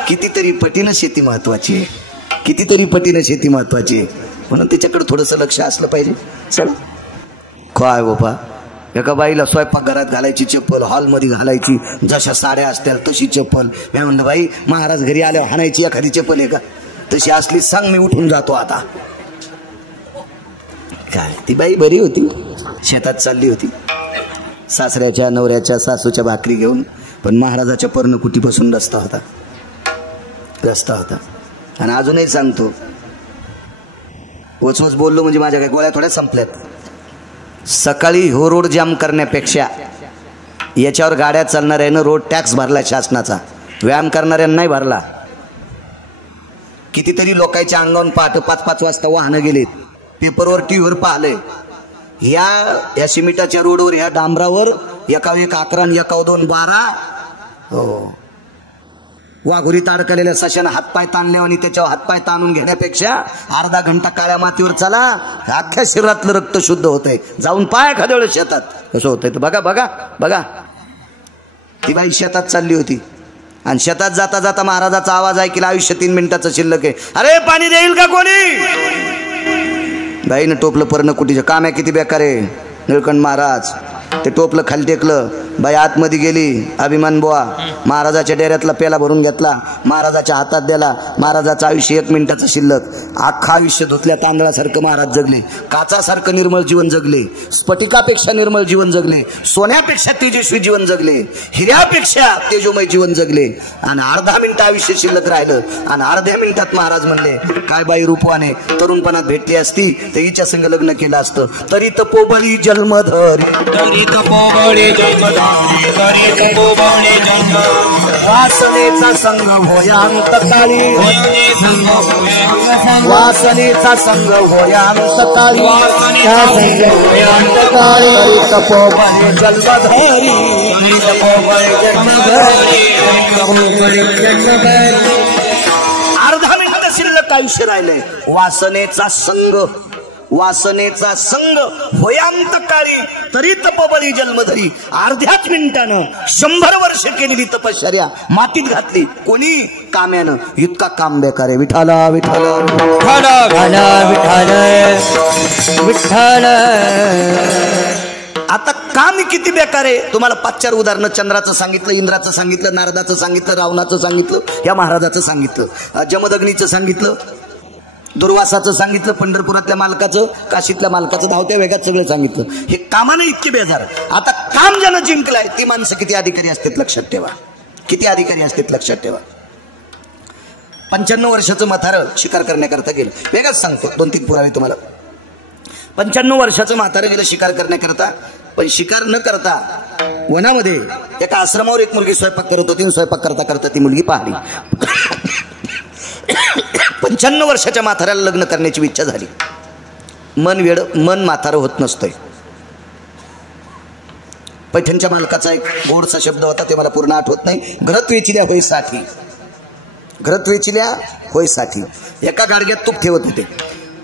कितीतरी पटीनं शेती महत्वाची आहे, कितीतरी पटीनं शेती महत्वाची आहे. म्हणून त्याच्याकडे थोडंसं लक्ष असलं पाहिजे. चल काय बाबा, एका बाईला स्वयंपाकघरात घालायची चप्पल, हॉलमध्ये घालायची, जशा साड्या असतील तशी चप्पल. मी म्हणलं बाई, महाराज घरी आल्यावर हाणायची एखादी चप्पल आहे का? तशी असली सांग मी उठून जातो आता. काय ती बाई बरी होती, शेतात चालली होती सासऱ्याच्या नवऱ्याच्या सासूच्या भाकरी घेऊन, पण महाराजाच्या पर्णकुटीपासून रस्ता होता. आणि अजूनही सांगतो, वचवच बोललो म्हणजे माझ्या काही गोळ्या थोड्या संपल्यात. सकाळी हो रोड जाम करण्यापेक्षा याच्यावर गाड्या चालणाऱ्यानं रोड टॅक्स भरला शासनाचा, व्यायाम करणाऱ्यांना नाही भरला. कितीतरी लोकांच्या अंगावरून पहाटे 5-5 वाजता वाहनं गेलेत. पेपरवर टीव्हीवर पाहिलंय, ह्या सिमेंटाच्या रोडवर ह्या डांबरावर एका 11 आणि एका 12 हो वाघुरीत अडकलेल्या सशानं हातपाय ताणले आणि त्याच्यावर हातपाय ताणून घेण्यापेक्षा अर्धा घंटा काळ्या मातीवर चला, अख्ख्या शरीरातलं रक्त शुद्ध होतंय. जाऊन पाय एखाद्या वेळेस शेतात कसं होतंय तर बघा बघा बघा. ती बाई शेतात चालली होती आणि शेतात जाता जाता महाराजाचा आवाज ऐकला, आयुष्य 3 मिनिटाचं शिल्लक आहे, अरे पाणी देईल का कोणी. बाईनं टोपलं पर्णकुटीचं, काम आहे किती बेकार आहे. निळकंठ महाराज ते टोपलं खाली टेकलं, बाई आतमध्ये गेली. अभिमान बुवा महाराजाच्या डेऱ्यातला पेला भरून घेतला, महाराजाच्या हातात दिला. महाराजाचं आयुष्य 1 मिनिटाचं शिल्लक. अख्खा आयुष्य धुतल्या तांदळासारखं महाराज जगले, काचासारखं निर्मळ जीवन जगले, स्फटिकापेक्षा निर्मळ जीवन जगले, सोन्यापेक्षा तेजस्वी जीवन जगले, हिऱ्यापेक्षा तेजोमय जीवन जगले. आणि अर्धा मिनिट आयुष्य शिल्लक राहिलं आणि अर्ध्या मिनिटात महाराज म्हणले, काय बाई रूपवाने तरुणपणात भेटली असती तर हिच्या संग लग्न केलं असतं. तरी तपोबळी जन्मधर, वासनेचा संग होयांत काळी, वासनेचा संग होयांत काळी, तपोबळी जन्मधारी, अर्धा मिनिट शिल्लक आयुष्य राहिले. वासनेचा संग होयांत काळी, तरी तपोबळी जन्मधरी. अर्ध्याच मिनिटानं 100 वर्ष केलेली तपश्चर्या मातीत घातली. कोणी? काम्यानं. इतका काम बेकार आहे. विठाला विठाला विठाल. आता काम किती बेकार आहे. तुम्हाला 5-4 उदाहरणं चंद्राचं सांगितलं, इंद्राचं सांगितलं, नारदाचं सांगितलं, रावणाचं सांगितलं, या महाराजाचं सांगितलं, जमदग्नीचं सांगितलं, दुर्वासाचं सांगितलं, पंढरपुरातल्या मालकाचं, काशीतल्या मालकाचं, धावत्या वेगात सगळं सांगितलं. हे कामानं इतके बेजार. आता काम ज्यानं जिंकलंय ती माणसं किती अधिकारी असतात लक्षात ठेवा, किती अधिकारी असतात लक्षात ठेवा. 95 वर्षाचं म्हातारं शिकार करण्याकरता गेलं. वेगळाच सांगतो, 2-3 पुरावे तुम्हाला. 95 वर्षाचं म्हातारं गेलं शिकार करण्याकरता, पण शिकार न करता वनामध्ये एका आश्रमावर एक मुलगी स्वयंपाक करत होती. स्वयंपाक करता करता ती मुलगी पाहिली. 95 वर्षाच्या म्हाताऱ्याला लग्न करण्याची इच्छा झाली. मन म्हातारं होत नसतंय. पैठणच्या मालकाचा एक गोडसा शब्द होता, ते मला पूर्ण आठवत नाही. घरात वेचिल्या होईसाठी, घरात वेचिल्या होईसाठी. एका गाडग्यात तूप ठेवत होते,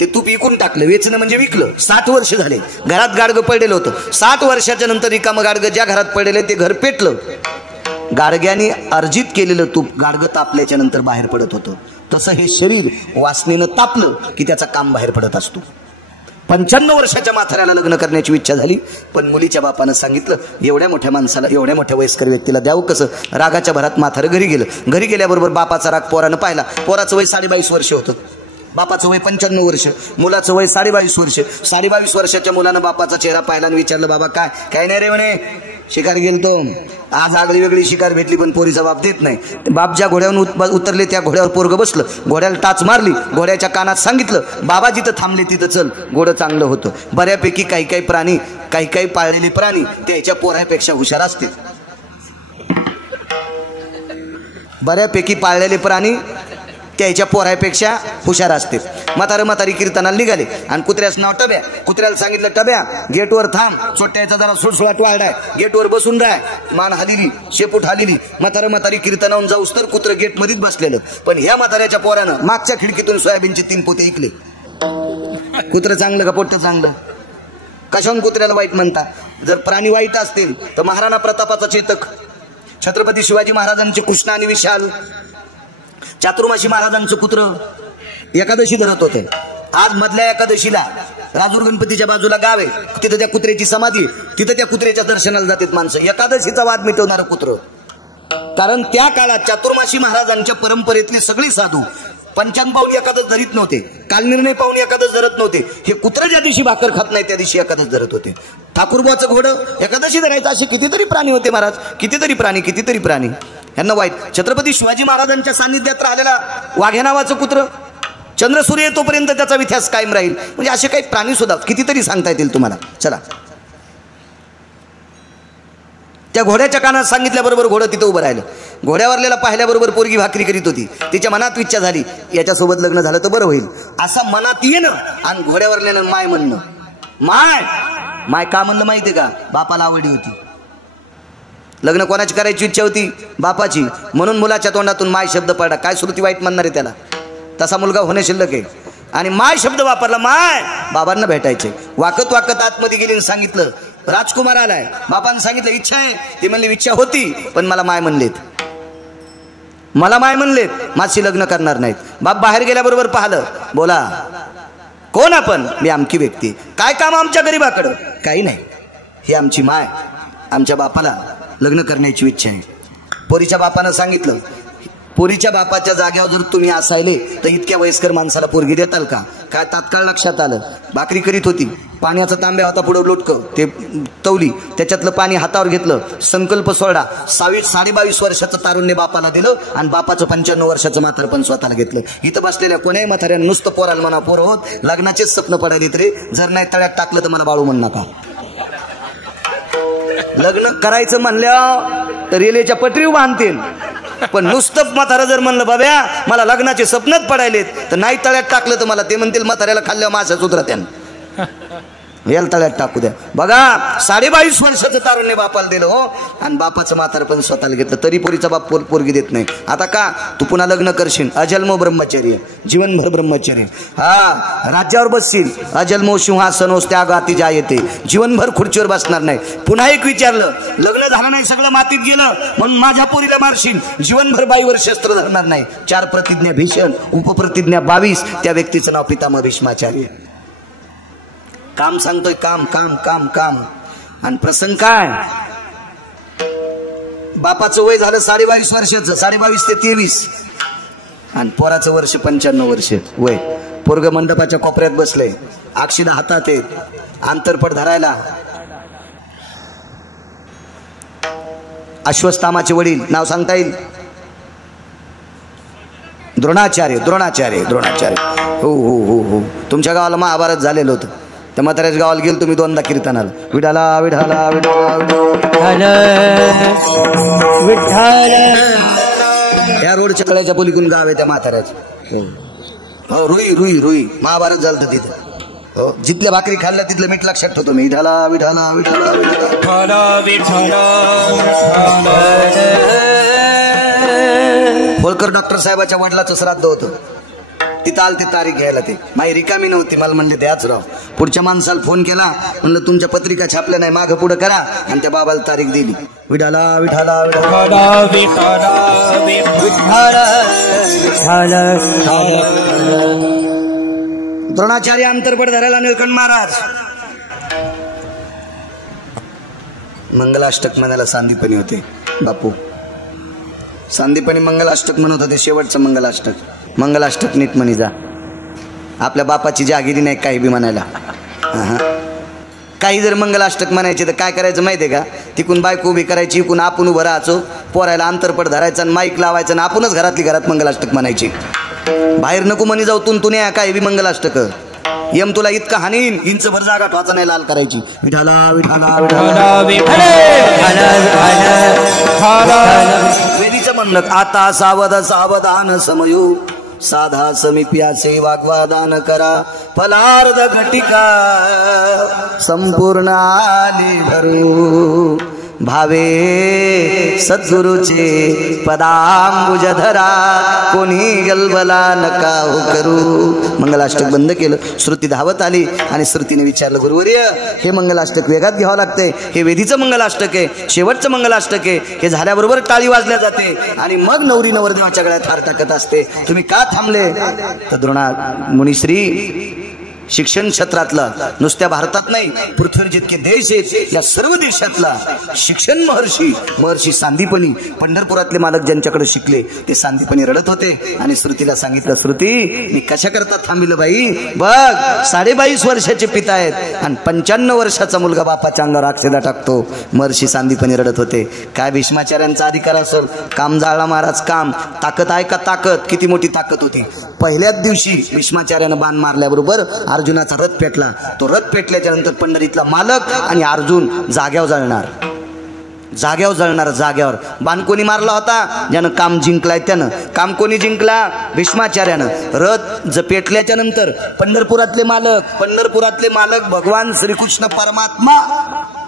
ते तूप विकून टाकलं. वेचणं म्हणजे विकलं. 60 वर्ष झाले घरात गाडगं पडलेलं होतं. 60 वर्षाच्या नंतर रिकामं गाडगं ज्या घरात पडलेलं ते घर पेटलं. गाडग्याने अर्जित केलेलं तूप गाडगं तापल्याच्या नंतर बाहेर पडत होतं. तसं हे शरीर वासनेनं तापलं की त्याचा काम बाहेर पडत असतो. 95 वर्षाच्या म्हाताऱ्याला लग्न करण्याची इच्छा झाली, पण मुलीच्या बापानं सांगितलं एवढ्या मोठ्या माणसाला, एवढ्या मोठ्या वयस्कर व्यक्तीला द्यावं कसं. रागाच्या भरात म्हातारं घरी गेलं. घरी गेल्याबरोबर बापाचा राग पोरानं पाहिला. पोराचं वय 22.5 वर्ष होतं, बापाचं वय 95 वर्ष, मुलाचं वय 22.5 वर्ष. 22.5 वर्षाच्या मुलानं बापाचा चेहरा पाहिला आणि विचारलं, बाबा काय नाही रे म्हणे, शिकार गेलतो आज, आगळी वेगळी शिकार भेटली पण पोरीचा बाप देत नाही. बाप ज्या घोड्यावर उतरले त्या घोड्यावर पोरगं बसलं. घोड्याला टाच मारली. घोड्याच्या कानात सांगितलं, बाबा जिथं थांबले तिथं चल. घोडं चांगलं होतं. बऱ्यापैकी काही प्राणी, काही पाळलेले प्राणी त्याच्या पोरापेक्षा हुशार असते. बऱ्यापैकी पाळलेले प्राणी त्याच्या पोरापेक्षा हुशार असते. म्हातारी कीर्तनाला निघाले आणि कुत्र्याचं नाव टब्या. कुत्र्याला सांगितलं, टब्या गेटवर थांब, चोट्याचा जरा सुळसुळाट वाढलाय, गेटवर बसून राह. मान हालिली, शेपूट हालिली. म्हातारी कीर्तनावून जाऊस तर कुत्र गेट मध्येच बसलेलं. पण ह्या म्हाताऱ्याच्या पोरानं मागच्या खिडकीतून सोयाबीनचे 3 पोते ऐकले. कुत्र चांगलं का पोट्ट चांगलं? कशाहून कुत्र्याला वाईट म्हणता? जर प्राणी वाईट असतील तर महाराणा प्रतापाचा चेतक, छत्रपती शिवाजी महाराजांचे कृष्ण आणि विशाल, चातुर्माशी महाराजांचं कुत्र एकादशी धरत होते. आज मधल्या एकादशीला राजूर गणपतीच्या बाजूला गाव आहे, तिथं त्या कुत्र्याची समाधी आहे. तिथं त्या कुत्र्याच्या दर्शनाला जातात माणसं. एकादशीचा वाद मिटवणारं कुत्र. कारण त्या काळात चातुर्माशी महाराजांच्या परंपरेतले सगळे साधू पंचांग पाहून एखादच धरीत नव्हते, कालनिर्णय पाहून एखादच धरत नव्हते. हे कुत्र ज्या दिवशी भाकर खात नाही त्या दिवशी एखादच धरत होते. ठाकूरबाचं घोडं एखादशी धरायचं. असे कितीतरी प्राणी होते महाराज, कितीतरी प्राणी. यांना वाईट. छत्रपती शिवाजी महाराजांच्या सान्निध्यात राहिलेला वाघ्या नावाचं कुत्र, चंद्रसूर्य येतोपर्यंत त्याचा इतिहास कायम राहील. म्हणजे असे काही प्राणी सुद्धा कितीतरी सांगता येतील तुम्हाला. चला, त्या घोड्याच्या कानात सांगितल्याबरोबर घोडं तिथं उभं राहिलं. घोड्यावरलेला पाहिल्याबरोबर पोरगी भाकरी करीत होती. तिच्या मनात इच्छा झाली याच्यासोबत लग्न झालं तर बरं होईल, असं मनात येणं आणि घोड्यावरलेलं माय म्हणणं. माय का म्हणलं माहितीये का? बापाला आवडी होती. लग्न कोणाची करायची इच्छा होती? बापाची. म्हणून मुलाच्या तोंडातून माय शब्द पडला. काय श्रुती वाईट म्हणणार आहे त्याला? तसा मुलगा होणे शिल्लक आहे. आणि माय शब्द वापरला. माय बाबांना भेटायचे. वाकत आतमध्ये गेली आणि सांगितलं राजकुमार आलाय. बापांनी सांगितलं इच्छा आहे. ती म्हणली इच्छा होती पण मला माय म्हणलेत, माझी लग्न करणार नाहीत. बाप बाहेर गेल्याबरोबर पाहिलं. बोला कोण आपण? मी अमकी व्यक्ती. काय काम आमच्या गरीबाकडं? काही नाही. ही आमची माय, आमच्या बापाला लग्न करण्याची इच्छा आहे. पोरीच्या बापानं सांगितलं पोरीच्या बापाच्या जाग्यावर जर तुम्ही असायले तर इतक्या वयस्कर माणसाला पोरगी देताल का? काय तात्काळ लक्षात आलं. भाकरी करीत होती. पाण्याचा तांब्या होता पुढं लोटकं, ते तवली, त्याच्यातलं पाणी हातावर घेतलं, संकल्प सोडा. 22 वर्षाचं तारुण्य बापाला दिलं आणि बापाचं 95 वर्षाचं म्हातारपण स्वतःला घेतलं. इथं बसलेल्या कोणाही म्हाताऱ्यानं नुसतं पोराला म्हणा पोर होत, लग्नाचेच स्वप्न पडायले तरी जर नाही तळ्यात टाकलं तर मला बाळू म्हण नका. लग्न करायचं म्हणल्या तर रेल्वेच्या पटरीवर बांधतील, पण नुसतं म्हातारा जर म्हणलं बाब्या मला लग्नाचे स्वप्नच पडायलेत तर नाही तळ्यात टाकलं तर मला ते म्हणतील म्हाताऱ्याला खाल्ल्या माशाच उतरत्यान, याला तळ्यात टाकू द्या. बघा 22 वर्षाचं तारुण्य बापाला दिलं हो, आणि बापाचं म्हातारपण स्वतःला घेतलं तरी पोरीचा बाप पोरगी देत नाही. आता का? तू पुन्हा लग्न करशील, अजन्म ब्रह्मचर्य, जीवनभर ब्रह्मचर्य. हा, राज्यावर बसशील, अजन्मो सिंहासनोस त्यागाती जा येते, जीवनभर खुर्चीवर बसणार नाही. पुन्हा एक विचारलं, लग्न झालं नाही, सगळं मातीत गेलं म्हणून माझ्या पोरीला मारशील, जीवनभर बाईवर शस्त्र धरणार नाही. 4 प्रतिज्ञा भीषण, उपप्रतिज्ञा 22. त्या व्यक्तीचं नाव पितामह भीष्माचार्य. काम सांगतोय, काम काम काम काम. आणि प्रसंग काय? बापाचं वय झालं 22.5 वर्षाचं, 22 ते 23, आणि पोराचं वर्ष 95 वर्ष वय. पोरग मंडपाच्या कोपऱ्यात बसले, अक्षिणा हातात आहे, आंतरपट धरायला. अश्वत्थामाचे वडील, नाव सांगता येईल? द्रोणाचार्य. हो हो हो हो. तुमच्या गावाला महाभारत झालेलं होतं. त्या म्हाताऱ्याच्या गावाला गेलो तुम्ही 2दा कीर्तनाला. विठाला विठाला विठाला विठाल. या रोडच्या कड्याच्या पलीकडून गाव आहे त्या म्हाताऱ्याचं. हो, रुई महाभारत झालं तर तिथं. हो, जिथल्या भाकरी खाल्ल्या तिथलं मीठ लक्षात ठेवतो मी. विठाला विठाला विठाला विठाला. होळकर डॉक्टर साहेबाच्या वडिलाचं श्राद्ध होतं. तिथं आल ते तारीख घ्यायला. ते माई रिकामी नव्हती. मला म्हणले द्याच राव. पुढच्या माणसाला फोन केला, म्हणलं तुमच्या पत्रिका छापल्या नाही, मागं पुढं करा, आणि त्या बाबाला तारीख दिली. विठाला विठाला द्रोणाचार्य अंतरपट धरायला निळकंठ महाराज. मंगलाष्टक म्हणायला सांदीपणी होते बापू. सांदीपणी मंगलाष्टक म्हणत होते. शेवटचं मंगलाष्टक नीट म्हणी जा. आपल्या बापाची जागिरी नाही काही बी म्हणायला. काही जर मंगलाष्टक म्हणायचे तर काय करायचं माहितीये का? तिकून बायको उभी करायची, इकून आपण उभं राहायचो, पोरायला अंतरपट धरायचं आणि माईक लावायचं आणि आपणच घरातली घरात मंगलाष्टक म्हणायची. बाहेर नको म्हणी जाऊ तुन या काय बी मंगलाष्टक. यम तुला इतका हानीन, इंच भर जागा ठोचा नाही लाल करायची. विठाला विठाला वेदीचं म्हणलं आता सावधान समयू साधा समीप्याचे वाग्वादान करा. फलार्ध घटिका संपूर्ण आली भरू भावे सद्गुरुचे पदांबुज धरा. कोणी गलबला नका हो करू. मंगलाष्टक बंद केलं. श्रुती धावत आली आणि श्रुतीने विचारलं, गुरुवर्य हे मंगलाष्टक वेगात घ्यावं लागतंय. हे वेदीचं मंगलाष्टक आहे, शेवटचं मंगलाष्टक आहे. हे झाल्याबरोबर टाळी वाजल्या जाते आणि मग नवरी नवरदेवाच्या गळ्यात हार टाकत असते. तुम्ही का थांबले? तर द्रोणा मुनिश्री शिक्षण क्षेत्रातला, नुसत्या भारतात नाही, पृथ्वीवर जितके देश आहेत या सर्व देशातला शिक्षण महर्षी सांदीपनी, पंढरपुरातले मालक ज्यांच्याकडे शिकले ते सांदीपनी रडत होते आणि श्रुतीला सांगितलं, श्रुती मी कशा करता थांबिलं बाई, बघ 22.5 वर्षाचे पिता आहेत आणि 55 वर्षाचा मुलगा बापाच्या अंगावर अक्षदा टाकतो. महर्षी सांदीपनी रडत होते. काय भीष्माचार्यांचा अधिकार असेल, काम जाळला महाराज काम, ताकद आहे का ताकद, किती मोठी ताकद होती. पहिल्याच दिवशी भीष्माचार्यानं बाण मारल्याबरोबर अर्जुनाचा रथ पेटला. तो रथ पेटल्याच्या नंतर पंढरीतला मालक आणि अर्जुन जाग्यावर जळणार. जाग्यावर बाण कोणी मारला होता, ज्यानं काम जिंकलाय त्यानं. काम कोणी जिंकला, भीष्माचार्यानं. रथ पेटल्याच्या नंतर पंढरपुरातले मालक भगवान श्रीकृष्ण परमात्मा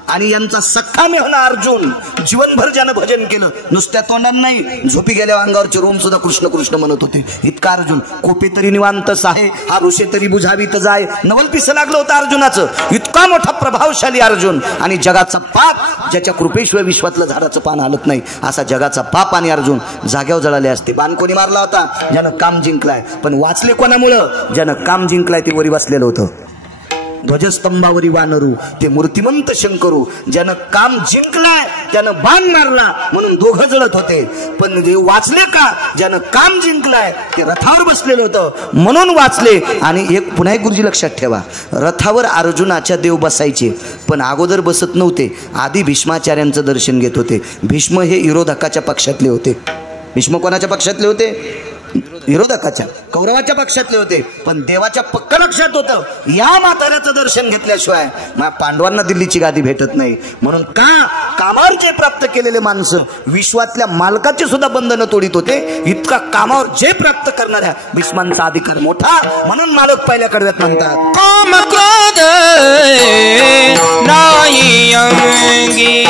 आणि यांचा सख्खा मेहना अर्जुन जीवनभर ज्यानं भजन केलं, नुसत्या तोंडानं नाही, झोपी गेल्या अंगावरचे रोम सुद्धा कृष्ण कृष्ण म्हणत होते. इतका अर्जुन, कोपे तरी निवांतच आहे, हा ऋषे तरी बुझावीत जाय, नवल पिसं लागलं होतं अर्जुनाचं. इतका मोठा प्रभावशाली अर्जुन आणि जगाचा पाप, ज्याच्या कृपेशिवाय विश्वातलं झाडाचं पान हलत नाही, असा जगाचा पाप आणि अर्जुन जाग्यावर जळाले असते. बाण कोणी मारला होता, ज्यानं काम जिंकलाय. पण वाचले कोणामुळं, ज्यानं काम जिंकलाय ते वरी बसलेलं होतं. ध्वजस्तंभावरी वानरू ते मूर्तिमंत शंकरू, ज्यानं काम जिंकलाय त्यानं बाण मारला म्हणून दोघं जळत होते. पण ते वाचले का, ज्यानं काम जिंकलाय ते रथावर बसलेलं होतं म्हणून वाचले. आणि एक पुन्हा एक गुरुजी लक्षात ठेवा, रथावर अर्जुनाच्या देव बसायचे पण अगोदर बसत नव्हते, आधी भीष्माचार्यांचं दर्शन घेत होते. भीष्म हे विरोधकाच्या पक्षातले होते. भीष्म कोणाच्या पक्षातले होते, विरोधकाच्या, कौरवाच्या पक्षातले होते. पण देवाच्या पक्क लक्षात होतं, या म्हाताऱ्याचं दर्शन घेतल्याशिवाय पांडवांना दिल्लीची गादी भेटत नाही. म्हणून कामावर जे प्राप्त केलेले माणसं विश्वातल्या मालकाचे सुद्धा बंधनं तोडीत होते. इतका कामावर जे प्राप्त करणाऱ्या भीष्मांचा अधिकार मोठा, म्हणून मालक पहिल्या कडव्यात म्हणतात, काम क्रोध नाही अंगी,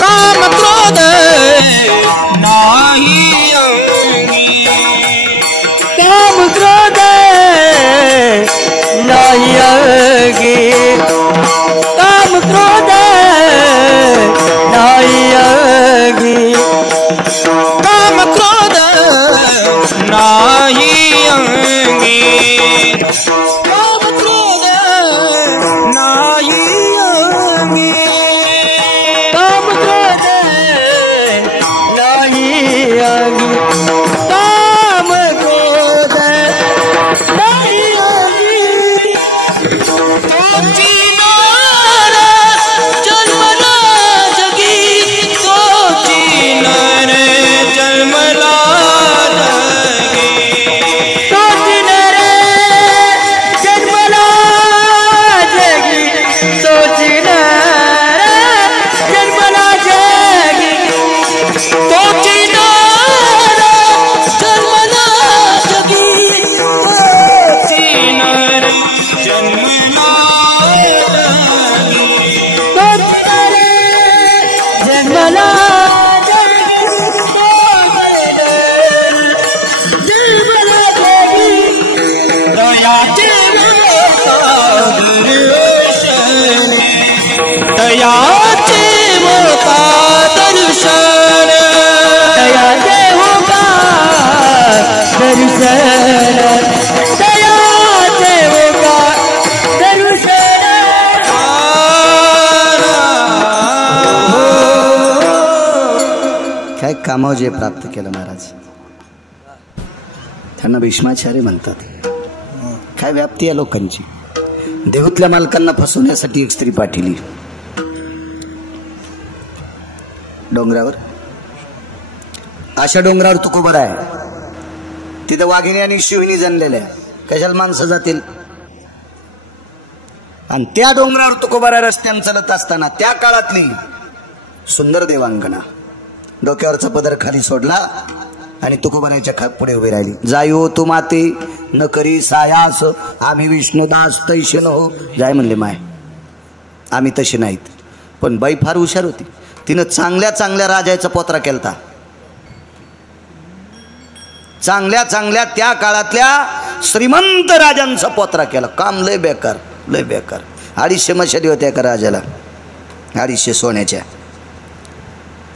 काम क्रोध नाही अंगी, काम क्रोध नाही अंगी, काम क्रोध नाही अंगी, काम क्रोध नाही अंगी, काम क्रोध नाही अंगी, काम क्रोध नाही अंगी, काम क्रोध नाही अंगी. तोची नर जन्मला जगी, तोची नर जन्मला जगी, तोची नर जन्मला जगी, तोची नर जन्मला जगी, तोची नर जन्मला जगी, तोची नर जन्मला जगी, तोची नर जन्मला दयाचे मोका दर्शन, दयाचे मोका दर्शन, दयाचे मोका दर्शन. काय कामावर जे प्राप्त केलं महाराज, त्यांना भीष्माचार्य म्हणतात. काय व्याप्ती आहे लोकांची. देहूतल्या मालकांना फसवण्यासाठी एक स्त्री पाठवली डोंगरावर. अशा डोंगरावर तुकोबर आहे, तिथे वाघिणी आणि शिवहिणी जणलेल्या, कशाला माणसं जातील. आणि त्या डोंगरावर तुकोबर रस्त्यानं चालत असताना त्या काळातली सुंदर देवांगना डोक्यावरचा पदर खाली सोडला आणि तुकोबराच्या पुढे उभी राहिली. जायो तू माते न करी सायास, आम्ही विष्णुदास तैसे न हो. जाय म्हणले माय, आम्ही तसे नाहीत. पण बाई फार हुशार होती, तिनं चांगल्या चांगल्या राजाचा पोत्रा केलता. चांगल्या त्या काळातल्या श्रीमंत राजांचा पोत्रा केला. काम लय बेकार, लय बेकार. 250 मशाली होत्या एका राजाला, 250 सोन्याच्या.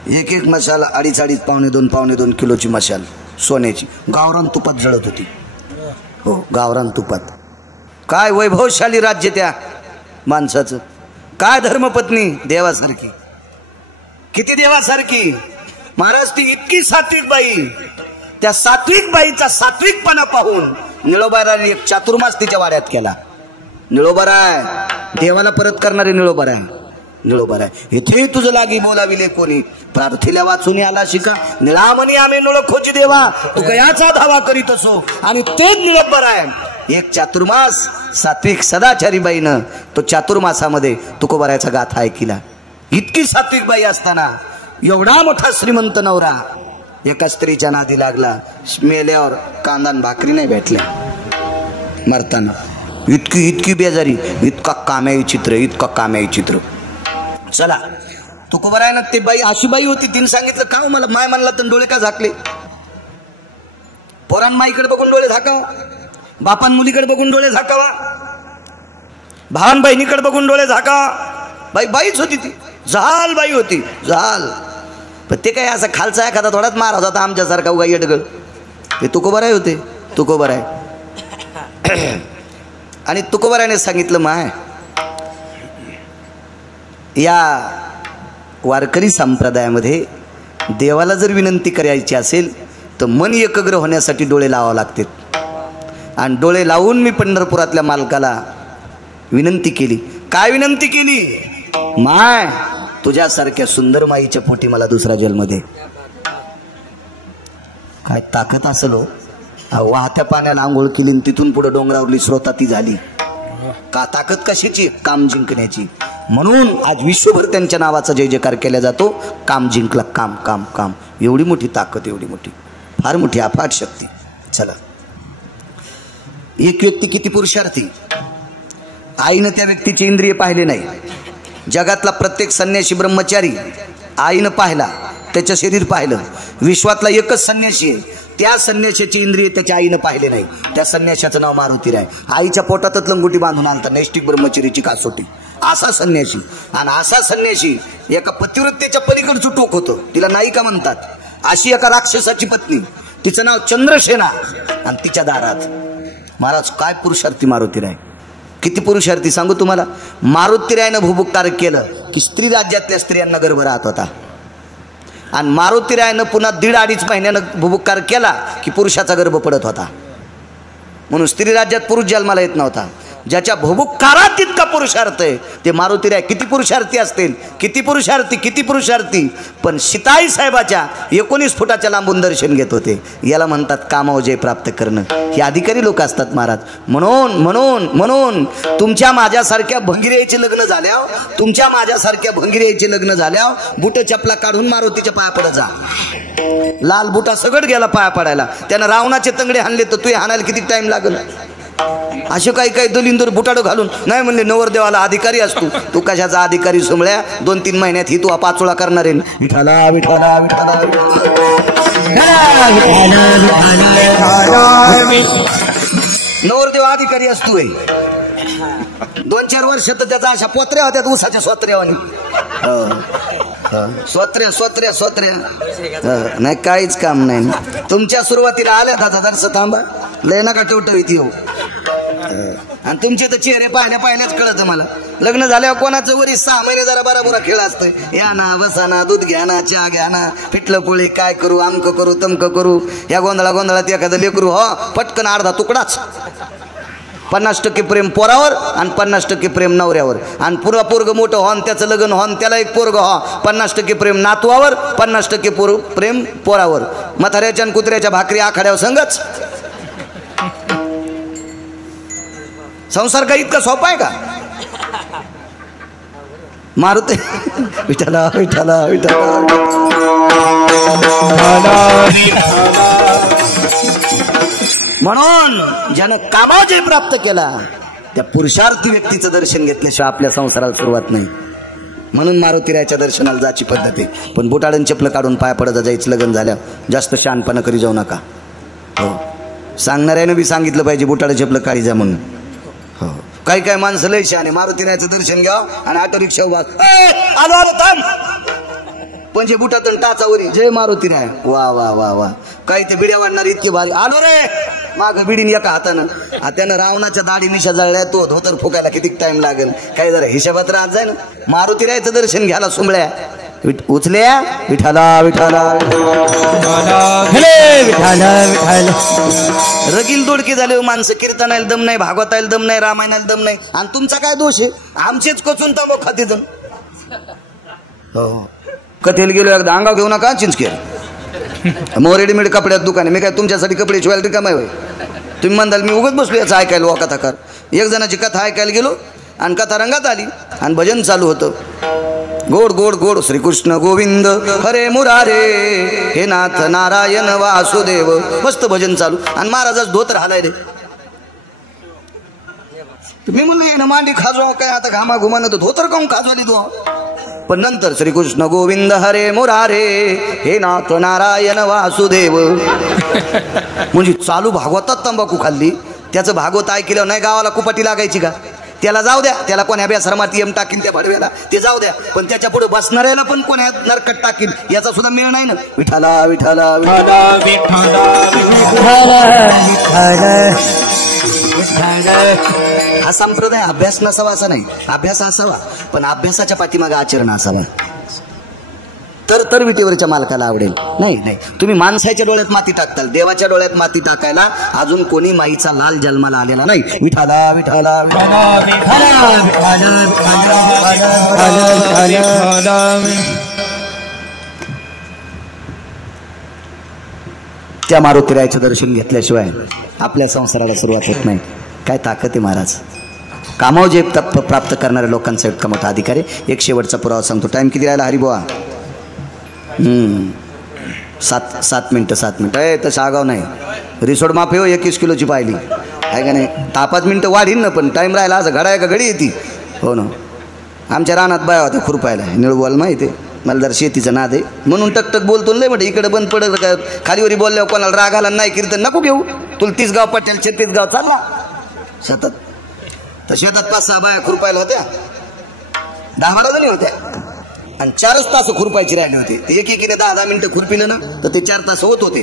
एक मशाल 2.5 पावणे 2 किलोची मशाल सोन्याची, गावरान तुपात जळत होती. हो, गावरान तुपात. काय वैभवशाली राज्य त्या माणसाचं, काय धर्मपत्नी देवासारखी, किती देवासारखी. महाराज ती इतकी सात्विक बाई, त्या सात्विक बाईचा सात्विकपणा पाहून निळोबाराने एक चातुर्मास तिच्या वाड्यात केला. निळोबारा आहे देवाला परत करणारे, निळोबारा आहे, निळोबारा आहे. इथे तुझं लागी बोलाविले कोणी, प्रार्थिले वाचून आला शिका. निळामणी आम्ही निळखोची देवा, तू कयाचा धावा करीत असो. आणि तेच निळोबारा आहे. एक चातुर्मास सात्विक सदाचारी बाईनं तो चातुर्मासामध्ये तुकोबारायचा गाथा ऐकिला. इतकी सात्विक बाई असताना एवढा मोठा श्रीमंत नवरा एका स्त्रीच्या नादी लागला. मेल्यावर कांदा भाकरी नाही भेटल्या मरताना. इतकी इतकी बेजारी, इतका काम्याई चित्र, इतका काम्याई चित्र. चला तुकोबारायनं ते बाई अशी बाई होती, तिने सांगितलं का मला माय म्हणला तर डोळे का झाकले. पोरान माईकडे बघून डोळे झाकावा, बापान मुलीकडे बघून डोळे झाकावा, भावान बहिणीकडे बघून डोळे झाकावा. बाई बाईच होती ती, झाल बाई होती, झाल. पण ते काय असं खालचा एखादा थोडाच मारा होता आमच्यासारखा उगा येडगळ. ते तुकोबाराय होते, तुकोबाराय. आणि तुकोबारायने सांगितलं माय या वारकरी संप्रदायामध्ये देवाला जर विनंती करायची असेल तर मन एकग्र होण्यासाठी डोळे लावावे लागतात. आणि डोळे लावून मी पंढरपुरातल्या मालकाला विनंती केली. काय विनंती केली. माय तुझ्यासारख्या सुंदर माईच्या पोटी मला दुसरा जन्म दे. काय ताकद असेल हो. वाहत्या पाण्याला आंघोळ केली आणि तिथून पुढे डोंगरावरली श्रोता ती झाली. का ताकद कशाची, काम जिंकण्याची. म्हणून आज विश्वभर त्यांच्या नावाचा जय जयकार केला जातो. काम जिंकला, काम काम काम. एवढी मोठी ताकद, एवढी मोठी, फार मोठी अफाट शक्ती. चला एक व्यक्ती किती पुरुषार्थी. आईनं त्या व्यक्तीचे इंद्रिय पाहिले नाही. जगातला प्रत्येक संन्यासी ब्रह्मचारी आईनं पाहिला, त्याचं शरीर पाहिलं. विश्वातला एकच संन्यासी आहे, त्या संन्याशाची इंद्रिय त्याच्या आईनं पाहिले नाही. त्या संन्याशाचं नाव मारुतीराय. आईच्या पोटातच लंगोटी बांधून आणता नैष्टिक ब्रह्मचर्याची कासोटी. असा संन्यासी. आणि असा संन्यासी एका पतिवृत्तेच्या पलीकडचं टोक होतं, तिला नायिका म्हणतात. अशी एका राक्षसाची पत्नी, तिचं नाव चंद्रसेना, आणि तिच्या दारात. महाराज काय पुरुषार्थी मारुतीराय, किती पुरुषार्थी सांगू तुम्हाला. मारुतीरायनं भुभुक्कार केलं की स्त्री राज्यातल्या स्त्रियांना गर्भ राहत होता. आणि मारुतीरायनं पुन्हा 1.5-2.5 महिन्यानं भुभुक्कार केला की पुरुषाचा गर्भ पडत होता. म्हणून स्त्री राज्यात पुरुष जन्माला येत नव्हता. ज्याच्या भुभुक्कारात तितका पुरुषार्थ आहे ते मारुतीराय. किती पुरुषार्थी असतील, किती पुरुषार्थी, किती पुरुषार्थी. पण शिताई साहेबाच्या 19 फुटाच्या लांबून दर्शन घेत होते. याला म्हणतात कामावजय प्राप्त करणं. हे अधिकारी लोक असतात महाराज. म्हणून म्हणून म्हणून तुमच्या माझ्यासारख्या भंगिऱ्याचे लग्न झाल्यावर, तुमच्या माझ्यासारख्या भंगिऱ्याचे लग्न झाल्यावर बुट चपला काढून मारुतीच्या पाया पडत जा. लाल बुटा सगळं गेला पाया पडायला. त्यानं रावणाचे तंगडे हाणले तर तू हाणायला किती टाइम लागल. असे काही काही दलिंदर बुटाडो घालून नाही म्हणले नवरदेवाला अधिकारी असतो. तू कशाचा अधिकारी सोमळ्या. 2-3 महिन्यात ही तू पाचोळा करणार आहे. विठाला विठाला विठाला नवरदेव अधिकारी असतोय. 2-4 वर्ष तर त्याचा अशा पोत्र्या होत्या ऊसाच्या स्वत्र्यावानी. स्वत्र्या स्वत्र्या स्वत्र्या नाही, काहीच काम नाही. तुमच्या सुरुवातीला आल्या 10,000 थांबा, लय नका टवटवीत येऊ. आणि तुमचे तर चेहरे पाहिल्याच कळत मला. लग्न झाल्यावर कोणाचं वरी 6 महिने जरा बराबरा खेळ असतोय. या ना बसाना, दूध घ्या ना, चहा घ्या ना, पिठलं पोळी काय करू, आमक करू तमक करू. या गोंधळात एखादं लेकरू हो पटकन अर्धा तुकडाच. 50% प्रेम पोरावर आणि 50% प्रेम नवऱ्यावर. आणि पुरा पोरग मोठं होन, त्याचं लग्न होन, त्याला एक पोरग हो. 50% प्रेम नातवावर, 50% प्रेम पोरावर. म्हाताऱ्याच्या आणि कुत्र्याच्या भाकरी आखाड्यावर संगच. संसार का इतका सोपा आहे का. मारुती विठाला विठाला विठाला. म्हणून ज्यानं कामावजय प्राप्त केला त्या पुरुषार्थी व्यक्तीचं दर्शन घेतल्याशिवाय आपल्या संसाराला सुरुवात नाही. म्हणून मारुतीरायाच्या दर्शनाला जायची पद्धती. पण बुटाडन चपलं काढून पाया पडत जायचं. लग्न झाल्या जास्त शहाणपणा करी जाऊ नका. हो, सांगणाऱ्यानं बी सांगितलं पाहिजे बुटाडं चपलं काढी जा म्हणून. हो, काही काही माणसं लय शहाणे. मारुतीरायाचं दर्शन घ्या आणि ऑटो रिक्षा आलो आलो थांब म्हणजे बुटातून टाचावरी जय मारुतीराय. वा वा वा वा. काही ते बिड्या वाढणार इतके भारी. आलो रे माग बिडीन एका हातानं. त्यानं रावणाच्या दाढी मिशा जळल्या, तो धोतर फुकायला किती टाइम लागेल, काय जरा हिशोबात राहत जाय ना. मारुती रायचं दर्शन घ्यायला सुंबळ्या उचल्या विठाला विठाला रगील दोडके झाले माणसं. कीर्तनाला दम नाही, भागवताला दम नाही, रामायणाला दम नाही. आणि तुमचा काय दोष आहे? आमचेच कचून तंबो खाते जण. हो कथेला गेलो एकदा अंगाव घेऊ नका चिंचकेर मग रेडीमेड कपड्यात दुकान आहे. मी काय तुमच्यासाठी कपडे शिवायला रिकामा होय? तुम्ही म्हणताल मी उगाच बसलो याचं ऐकायला वा कथाकार. एक जणाची कथा ऐकायला गेलो आणि कथा रंगात आली आणि भजन चालू होतं. गोड गोड गोड श्रीकृष्ण गोविंद हरे मुरारे हे नाथ नारायण वासुदेव. मस्त भजन चालू आणि महाराजाच धोतर हालायले. मी म्हणलं ना मांडी खाजवा काय आता घामा घुमानं तर धोतर काऊन खाजवाली तू. पण नंतर श्रीकृष्ण गोविंद हरे मुरारे हे नाथ नारायण वासुदेव. म्हणजे चालू भागवतात तंबाखू खाल्ली. त्याचं भागवत ऐकलं नाही गावाला कुपाटी लागायची का? त्याला जाऊ द्या, त्याला कोण्या बेसरमात यम टाकीन त्या भाडव्याला ते जाऊ द्या, पण त्याच्या पुढे बसणाऱ्याला पण कोण्या नरकट टाकीन याचा सुद्धा मेळ नाही ना. विठाला विठाला हा संप्रदाय अभ्यास नसावा असा नाही, अभ्यास असावा पण अभ्यासाच्या पाठीमागे आचरण असावा. तर विटेवरच्या मालकाला आवडेल. नाही नाही तुम्ही माणसाच्या डोळ्यात माती टाकताल, देवाच्या डोळ्यात माती टाकायला अजून कोणी माईचा लाल जन्माला आलेला नाही. विठाला विठाला त्या मारुतीरायाचं दर्शन घेतल्याशिवाय आपल्या संसाराला सुरुवात होत नाही. काय ताकद आहे महाराज. कामावर जे प्राप्त करणाऱ्या लोकांचा इतका मोठा अधिकारी. एक शेवटचा पुरावा सांगतो. टाइम किती राहिला हरिबुवा? 7 मिनिटं. तसं आगाव नाही. रिसोड माफी हो 21 किलोची पाहिली आहे का नाही. 5 मिनिटं वाढीन ना पण टाईम राहिला. असं घडा आहे का घडी येते. हो ना. आमच्या रानात बाया होत्या खुरपायला. निळवाल माहिती आहे मला. जर शेतीचं नाद आहे म्हणून टकटक बोलतो लय म्हटलं इकडे बंद पडत का खालीवरी बोलल्यावर कोणाला राग आला नाही कीर्तन नको घेऊ. तुला 30 गाव पटेल 36 गाव चालला शेतात. तर शेतात 5-6 बाया खुरपायला होत्या. 10-12 जणी होत्या आणि 4 तास खुरपायची राहिले होते. एकीने 10-10 मिनिटं खुरपिलं ना तर ते 4 तास होत होते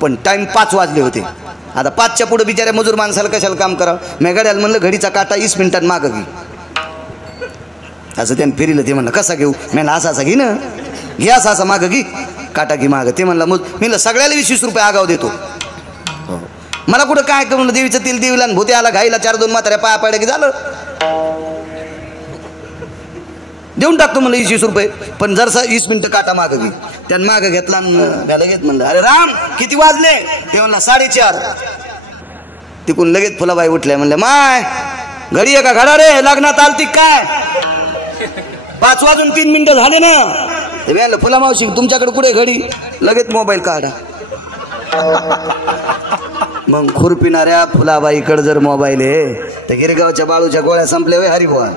पण टाइम 5 वाजले होते. आता 5च्या पुढे बिचाऱ्या मजूर माणसाला कशाला काम करावं. मी गाड्याला म्हणलं घडीचा काटा 20 मिनिटात मागं घे. असं त्यानं फिरिलं. ते म्हणलं कसा घेऊ? म्हणलं असा घे ना. घे असा मागं घे काटा घे मागं. ते म्हणलं मग म्हणलं सगळ्याला 20 रुपये आगाव देतो. मला कुठं काय करून देवीचं तेल देवीला भूते आला घाईला 4-2 म्हाताऱ्या पाया पाड्या की झालं देऊन टाकतो म्हणलं 20 रुपये. पण जरसा 20 मिनिटं काटा मागं घे. त्यानं मागं घेतला लगेच म्हणलं अरे राम किती वाजले? ते म्हणला 4:30. तिकून लगेच फुलाबाई उठल्या. म्हणलं माय घडी आहे का घडा रे लग्नात आलती काय? 5 वाजून 3 मिनिटं झाले ना. ते म्हणलं फुला मावशी तुमच्याकडे कुठे घडी? लगेच मोबाईल काढा. मग खुरपिणाऱ्या फुलाबाईकडे जर मोबाईल आहे तर गिरगावच्या बाळूच्या गोळ्या संपल्या वे हरिबुवा.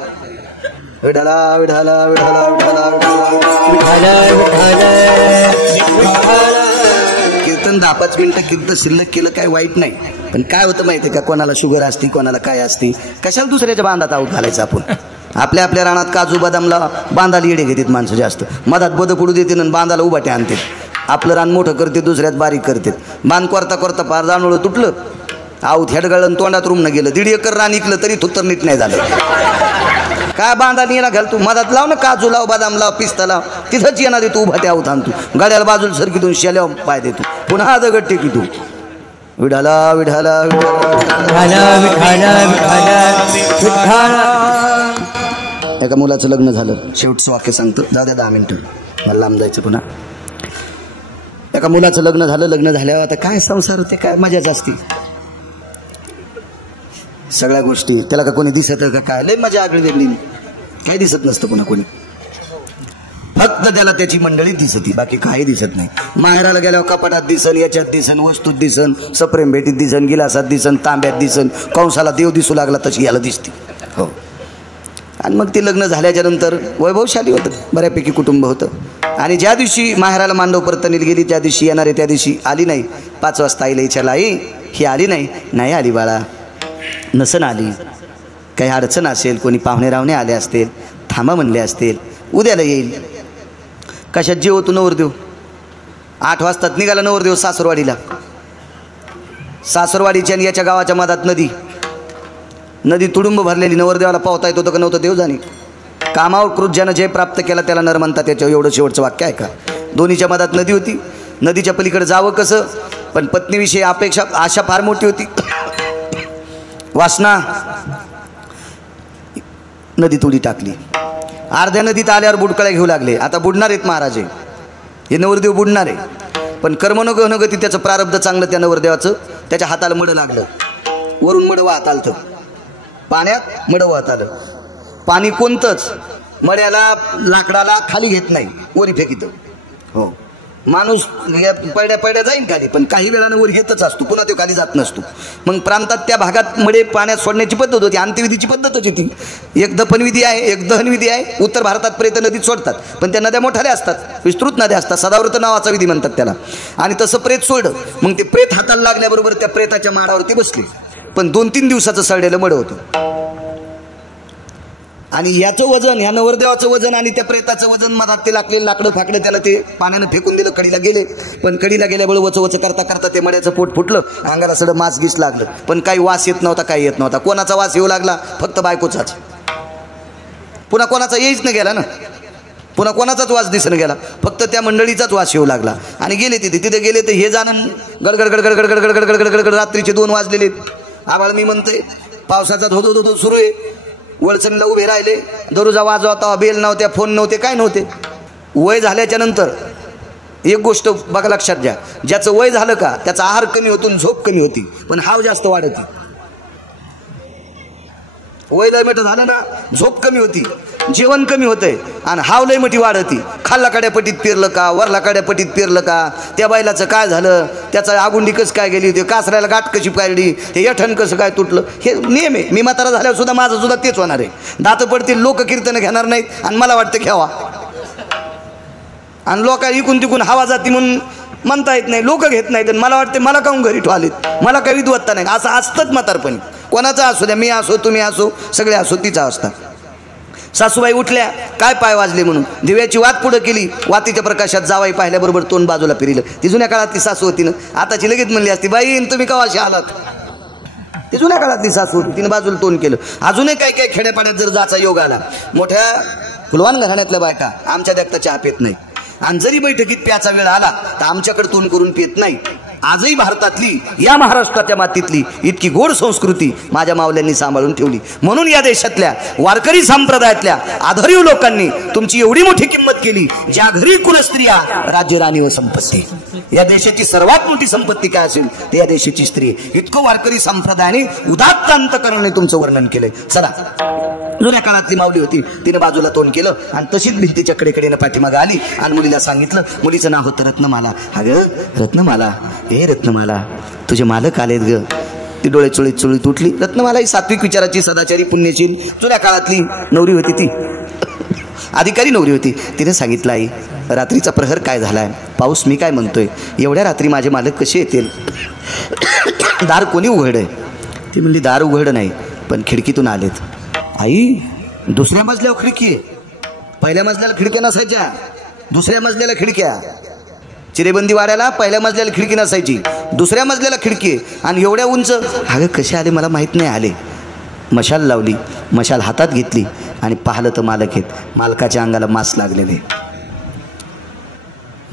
विठाला विठाला विठाला कीर्तन 10-5 मिनिटं कीर्तन शिल्लक केलं काय वाईट नाही. पण काय होतं माहिती का कोणाला शुगर असती कोणाला काय असती. कशाला दुसऱ्याच्या बांधात आऊत घालायचं आपण. आपल्या आपल्या रानात काजू बदामला बांधाला येडे घेतात माणसं जास्त. मधात बद पडू देते आणि बांधाला उभाटे आणते. आपलं रान मोठं करते दुसऱ्यात बारीक करते. बांध करता करता पार जाणवलं तुटलं आऊत हेडगळण तोंडात रूम न गेलं. 1.5 एकर रान इकलं तरी थुत्तर नीट नाही झालं. काय बांधा येणार घाल तू मधात लाव ना काजू लाव बदाम लाव पिस्ता लाव तिथंच येणार आहे तू उभाटे आऊत आण. तू गाड्याला बाजूला सरकीतून शेल्यावर पाय देतो पुन्हा दगड टेकी तू. विठाला विठाला एका मुलाचं लग्न झालं. शेवटचं वाक्य सांगतो जाऊ द्या 10 मिनिटं मला लांब जायचं पुन्हा. एका मुलाचं लग्न झालं. लग्न झाल्यावर आता काय संसार होते काय मजाच असते सगळ्या गोष्टी. त्याला का कोणी दिसत का काय लय मजा आगळी वेगळी. काय दिसत नसतं पुन्हा कोणी. फक्त त्याला त्याची मंडळी दिसती बाकी काही दिसत नाही. माहेराला गेल्यावर कपाटात दिसन याच्यात दिसन वस्तूत दिसन सप्रेम भेटीत दिसन गिलासात दिसन तांब्यात दिसन कंसाला देव दिसू लागला तशी याला दिसते. हो. आणि मग ते लग्न झाल्याच्या नंतर वैभवशाली होतं बऱ्यापैकी कुटुंब होतं. आणि ज्या दिवशी माहेराला मांडव परतनीला गेली त्या दिवशी येणारे त्या दिवशी आली नाही. 5 वाजता आईला इच्छाला आई ही आली नाही आली बाळा नसन आली काही अडचण असेल कोणी पाहुणे रावणे आले असतील थांबा म्हणले असतील उद्याला येईल. कशात जेव तू नवरदेव 8 वाजताच निघाला नवरदेव सासरवाडीला. सासरवाडीच्या आणि याच्या गावाच्या मधात नदी तुडुंब भरलेली. नवरदेवाला पावता येत होतं का नव्हतं देव जाणे. कामावर क्रुज्यानं जय प्राप्त केला त्याला नर म्हणतात. त्याच्या एवढं शेवटचं वाक्य आहे का. दोन्हीच्या मधात नदी होती. नदीच्या पलीकडे जावं कसं, पण पत्नीविषयी अपेक्षा आशा फार मोठी होती. वासना नदीत उडी टाकली. अर्ध्या नदीत आल्यावर बुडकळ्या घेऊ लागले. आता बुडणार आहेत महाराज, हे नवरदेव बुडणार आहे. पण कर्मनोगती त्याचं प्रारब्ध चांगलं. त्या नवरदेवाचं त्याच्या हाताला मड लागलं. वरून मड वाहत आलं, पाण्यात मड वाहत आलं. पाणी कोणतंच मड्याला लाकडाला खाली घेत नाही, वरी फेकीत. हो, माणूस पडड्या पडड्या जाईल खाली, पण काही वेळानं वर घेतच असतो, पुन्हा तो खाली जात नसतो. मग प्रांतात त्या भागात मडे पाण्यात सोडण्याची पद्धत होती. अंत्यविधीची पद्धतच होती. एक दफनविधी आहे, एक दहनविधी आहे. उत्तर भारतात प्रेत नदीत सोडतात, पण त्या नद्या मोठ्या असतात, विस्तृत नद्या असतात. सदाव्रत नावाचा विधी म्हणतात त्याला. आणि तसं प्रेत सोडलं. मग ते प्रेत हाताला लागल्याबरोबर त्या प्रेताच्या माडावरती बसले. पण 2-3 दिवसाचं सडलेलं मड होतं. आणि याचं वजन, ह्या नवरदेवाचं वजन आणि त्या प्रेताचं वजन मधात ते लागले. लाकडं फाकडं त्याला ते पाण्यानं फेकून दिलं. कडीला गेले. पण कडीला गेल्यामुळे वच करता करता ते मड्याचं पोट फुटलं. अंगाला सगळं मांस गीस लागलं. पण काही वास येत नव्हता, काही येत नव्हता. कोणाचा वास येऊ लागला? फक्त बायकोचाच. पुन्हा कोणाचा येईच नाही गेला ना. पुन्हा कोणाचाच वास दिसणं गेला. फक्त त्या मंडळीचाच वास येऊ लागला. आणि गेले तिथे गेले तर हे जाणं गडगड गडगड गडगड गडगड गडगड गडगड. रात्रीचे 2 वाजलेले. आबाळ मी म्हणते पावसाचा धो सुरू आहे. वळचणीला उभे राहिले. दरोजा वाजवता, बेल नव्हत्या, फोन नव्हते, काय नव्हते. वय झाल्याच्या नंतर एक गोष्ट बघा लक्षात घ्या. ज्याचं वय झालं का त्याचा आहार कमी होतो, झोप कमी होती, पण हाव जास्त वाढते. वय लय मोठं झालं ना, झोप कमी होती, जेवण कमी होतंय, आणि हाव लय मोठी वाढती. खाल्ला काड्यापटीत पेरलं का, वरला काड्यापटीत पेरलं का, त्या बैलाचं काय झालं, त्याचा आगुंडी कसं काय गेली, ते कासऱ्याला गाठ कशी काढली, ते यठण कसं काय तुटलं, हे नियम आहे. मी म्हातारा झाल्यावर सुद्धा माझं सुद्धा तेच होणार आहे. दात पडतील, लोक कीर्तन घेणार नाहीत, आणि मला वाटतं घ्यावा. आणि लोक इकून तिकून हवा जाती म्हणून म्हणता येत नाही, लोक घेत नाहीत. मला वाटते मला काहून घरी ठेवालेत, मला काही विद्वत्ता नाही. असं असतंच म्हातारपणी. कोणाचा असू द्या, मी असो, तुम्ही असो, सगळे असो, तिचा असता. सासूबाई उठल्या, काय पाय वाजले म्हणून दिव्याची वात पुढं केली. वातीच्या प्रकाशात जावाई पाहिल्याबरोबर तोंड बाजूला फिरलं. ती जुन्या काळातली सासू होती ना. आताची लगेच म्हणली असती, बाई तुम्ही कवाशी आलात. ती जुन्या काळातली सासू होती, तिने बाजूला तोंड केलं. अजूनही काही काही खेड्यापाड्यात जर जायचा योग आला, मोठ्या फुलवान घराण्यातल्या बायका आमच्या देखता चहा पित नाही. आणि जरी बैठकीत प्याचा वेळ आला तर आमच्याकडे तोंड करून पित नाही. आजही भारतातली, या महाराष्ट्राच्या मातीतली इतकी गोड संस्कृती माझ्या मावल्यांनी सांभाळून ठेवली. म्हणून या देशातल्या वारकरी संप्रदायातल्या आधारीव लोकांनी तुमची एवढी मोठी किंमत केली. ज्या घरी कुलस्त्रिया राज्य, राणी व संपत्ती. या देशाची सर्वात मोठी संपत्ती काय असेल ते या देशाची स्त्री. इतकं वारकरी संप्रदायाने उदात्त अंतकरणाने तुमचं वर्णन केलंय. चला, जुन्या काळातली माऊली होती, तिने बाजूला तोंड केलं आणि तशीच भिंतीच्या कडेकडेनं पाठीमागं आली आणि मुलीला सांगितलं. मुलीचं नाव होतं रत्नमाला. अगं रत्नमाला, हे रत्नमाला, तुझे मालक आलेत ग. ती डोळे चुळीत चुळीत उठली. रत्नमाला ही सात्विक विचाराची, सदाचारी, पुण्यशील जुन्या काळातली नवरी होती. ती अधिकारी नवरी होती. तिने सांगितलं, आई रात्रीचा प्रहर काय झालाय, पाऊस मी काय म्हणतोय, एवढ्या रात्री माझे मालक कसे येतील, दार कोणी उघड आहे. ती म्हणली, दार उघड नाही, पण खिडकीतून आलेत. आई दुसऱ्या मजल्यावर खिडकी आहे. पहिल्या मजल्याला खिडक्या नसायच्या, दुसऱ्या मजल्याला खिडक्या. चिरेबंदी वाड्याला पहिल्या मजल्याला खिडकी नसायची, दुसऱ्या मजल्याला खिडकी आहे. आणि एवढ्या उंच. अगं कसे आले मला माहीत नाही. आले, मशाल लावली, मशाल हातात घेतली आणि पाहिलं तर मालक आहेत. मालकाच्या अंगाला मास लागलेले.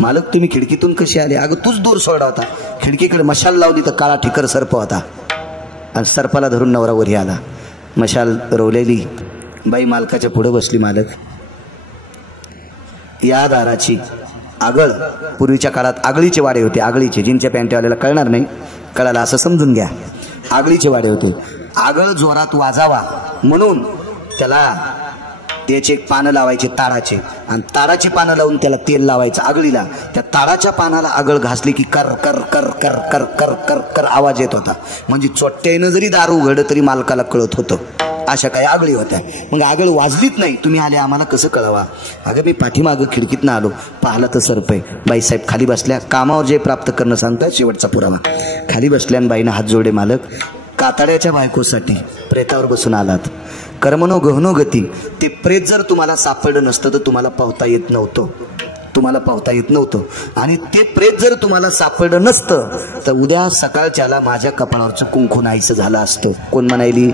मालक तुम्ही खिडकीतून कसे आले? अगं तूच दूर सोडा होता. खिडकीकडे मशाल लावली तर काळा ठिकर सर्प होता आणि सर्पाला धरून नवरा वरी आला. मशाल रोवलेली बाई मालकाच्या पुढे बसली. मालक, या दाराची आगळ, पूर्वीच्या काळात आगळीचे वाडे होते. आगळीचे, जिनच्या पॅन्टवाल्याला कळणार नाही, कळाला असं समजून घ्या. आगळीचे वाडे होते. आगळ जोरात वाजावा म्हणून त्याला त्याचे पानं लावायचे ताडाचे, आणि ताडाची पानं लावून त्याला तेल लावायचं आगळीला. त्या ताडाच्या पानाला आगळ घासली की कर कर कर कर कर कर कर कर आवाज येत होता. म्हणजे चोट्ट्यानं जरी दार उघडलं तरी मालकाला कळत होतं. अशा काही आगळी होत्या. मग आगळ वाजलीच नाही. तुम्ही आले आम्हाला कसं कळवा? अगं मी पाठीमागं खिडकीतनं आलो, पाहिलं तर सर्प आहे. बाईसाहेब खाली बसल्या. कामावर जे प्राप्त करणं सांगताय शेवटचा पुरावा. खाली बसल्या आणि बाईनं हात जोडे. मालक, कातड्याच्या बायकोसाठी प्रेतावर बसून आलात. कर्मनो गहनो गती. ते प्रेत जर तुम्हाला सापडलं नसतं तर तुम्हाला पावता येत नव्हतं. तुम्हाला पावता येत नव्हतं. आणि ते प्रेत जर तुम्हाला सापडलं नसतं तर उद्या सकाळच्याला माझ्या कपाळावरचं कुंकू नाहीसं झालं असतं. कोण म्हणायली?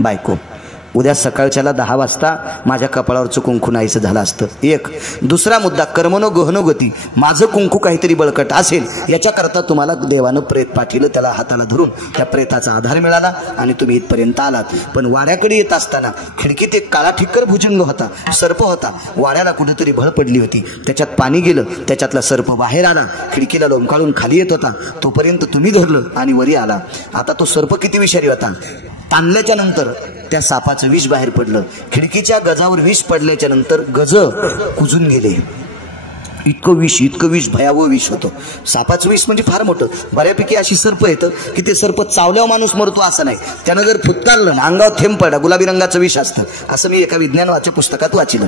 बायको. उद्या सकाळच्याला 10 वाजता माझ्या कपाळावरचं कुंकू नाहीसं झालं असतं. एक. दुसरा मुद्दा, कर्मनो गहनो गती. माझं कुंकू काहीतरी बळकट असेल याच्याकरता तुम्हाला देवानं प्रेत पाठिलं, त्याला हाताला धरून त्या प्रेताचा आधार मिळाला आणि तुम्ही इथपर्यंत आलात. पण वाड्याकडे येत असताना खिडकीत एक काळा ठिक्कर भुजंग होता, सर्प होता. वाड्याला कुठेतरी भळ पडली होती, त्याच्यात पाणी गेलं, त्याच्यातला सर्प बाहेर आला, खिडकीला लोंबकाळून खाली येत होता. तोपर्यंत तुम्ही धरलं आणि वरी आला. आता तो सर्प किती विषारी होता. ताणल्याच्या नंतर त्या सापाचं विष बाहेर पडलं. खिडकीच्या गजावर विष पडल्याच्या नंतर गज कुजून गेले. इतकं विष भयावह विष होतं. सापाचं विष म्हणजे फार मोठं. बऱ्यापैकी अशी सर्प येतं की ते सर्प चावल्यावर माणूस मरतो असं नाही, त्यानं जर फुत्कारलं ना अंगावर थेंब पडला, गुलाबी रंगाचं विष असतं. असं मी एका विज्ञान पुस्तकात वाचलं.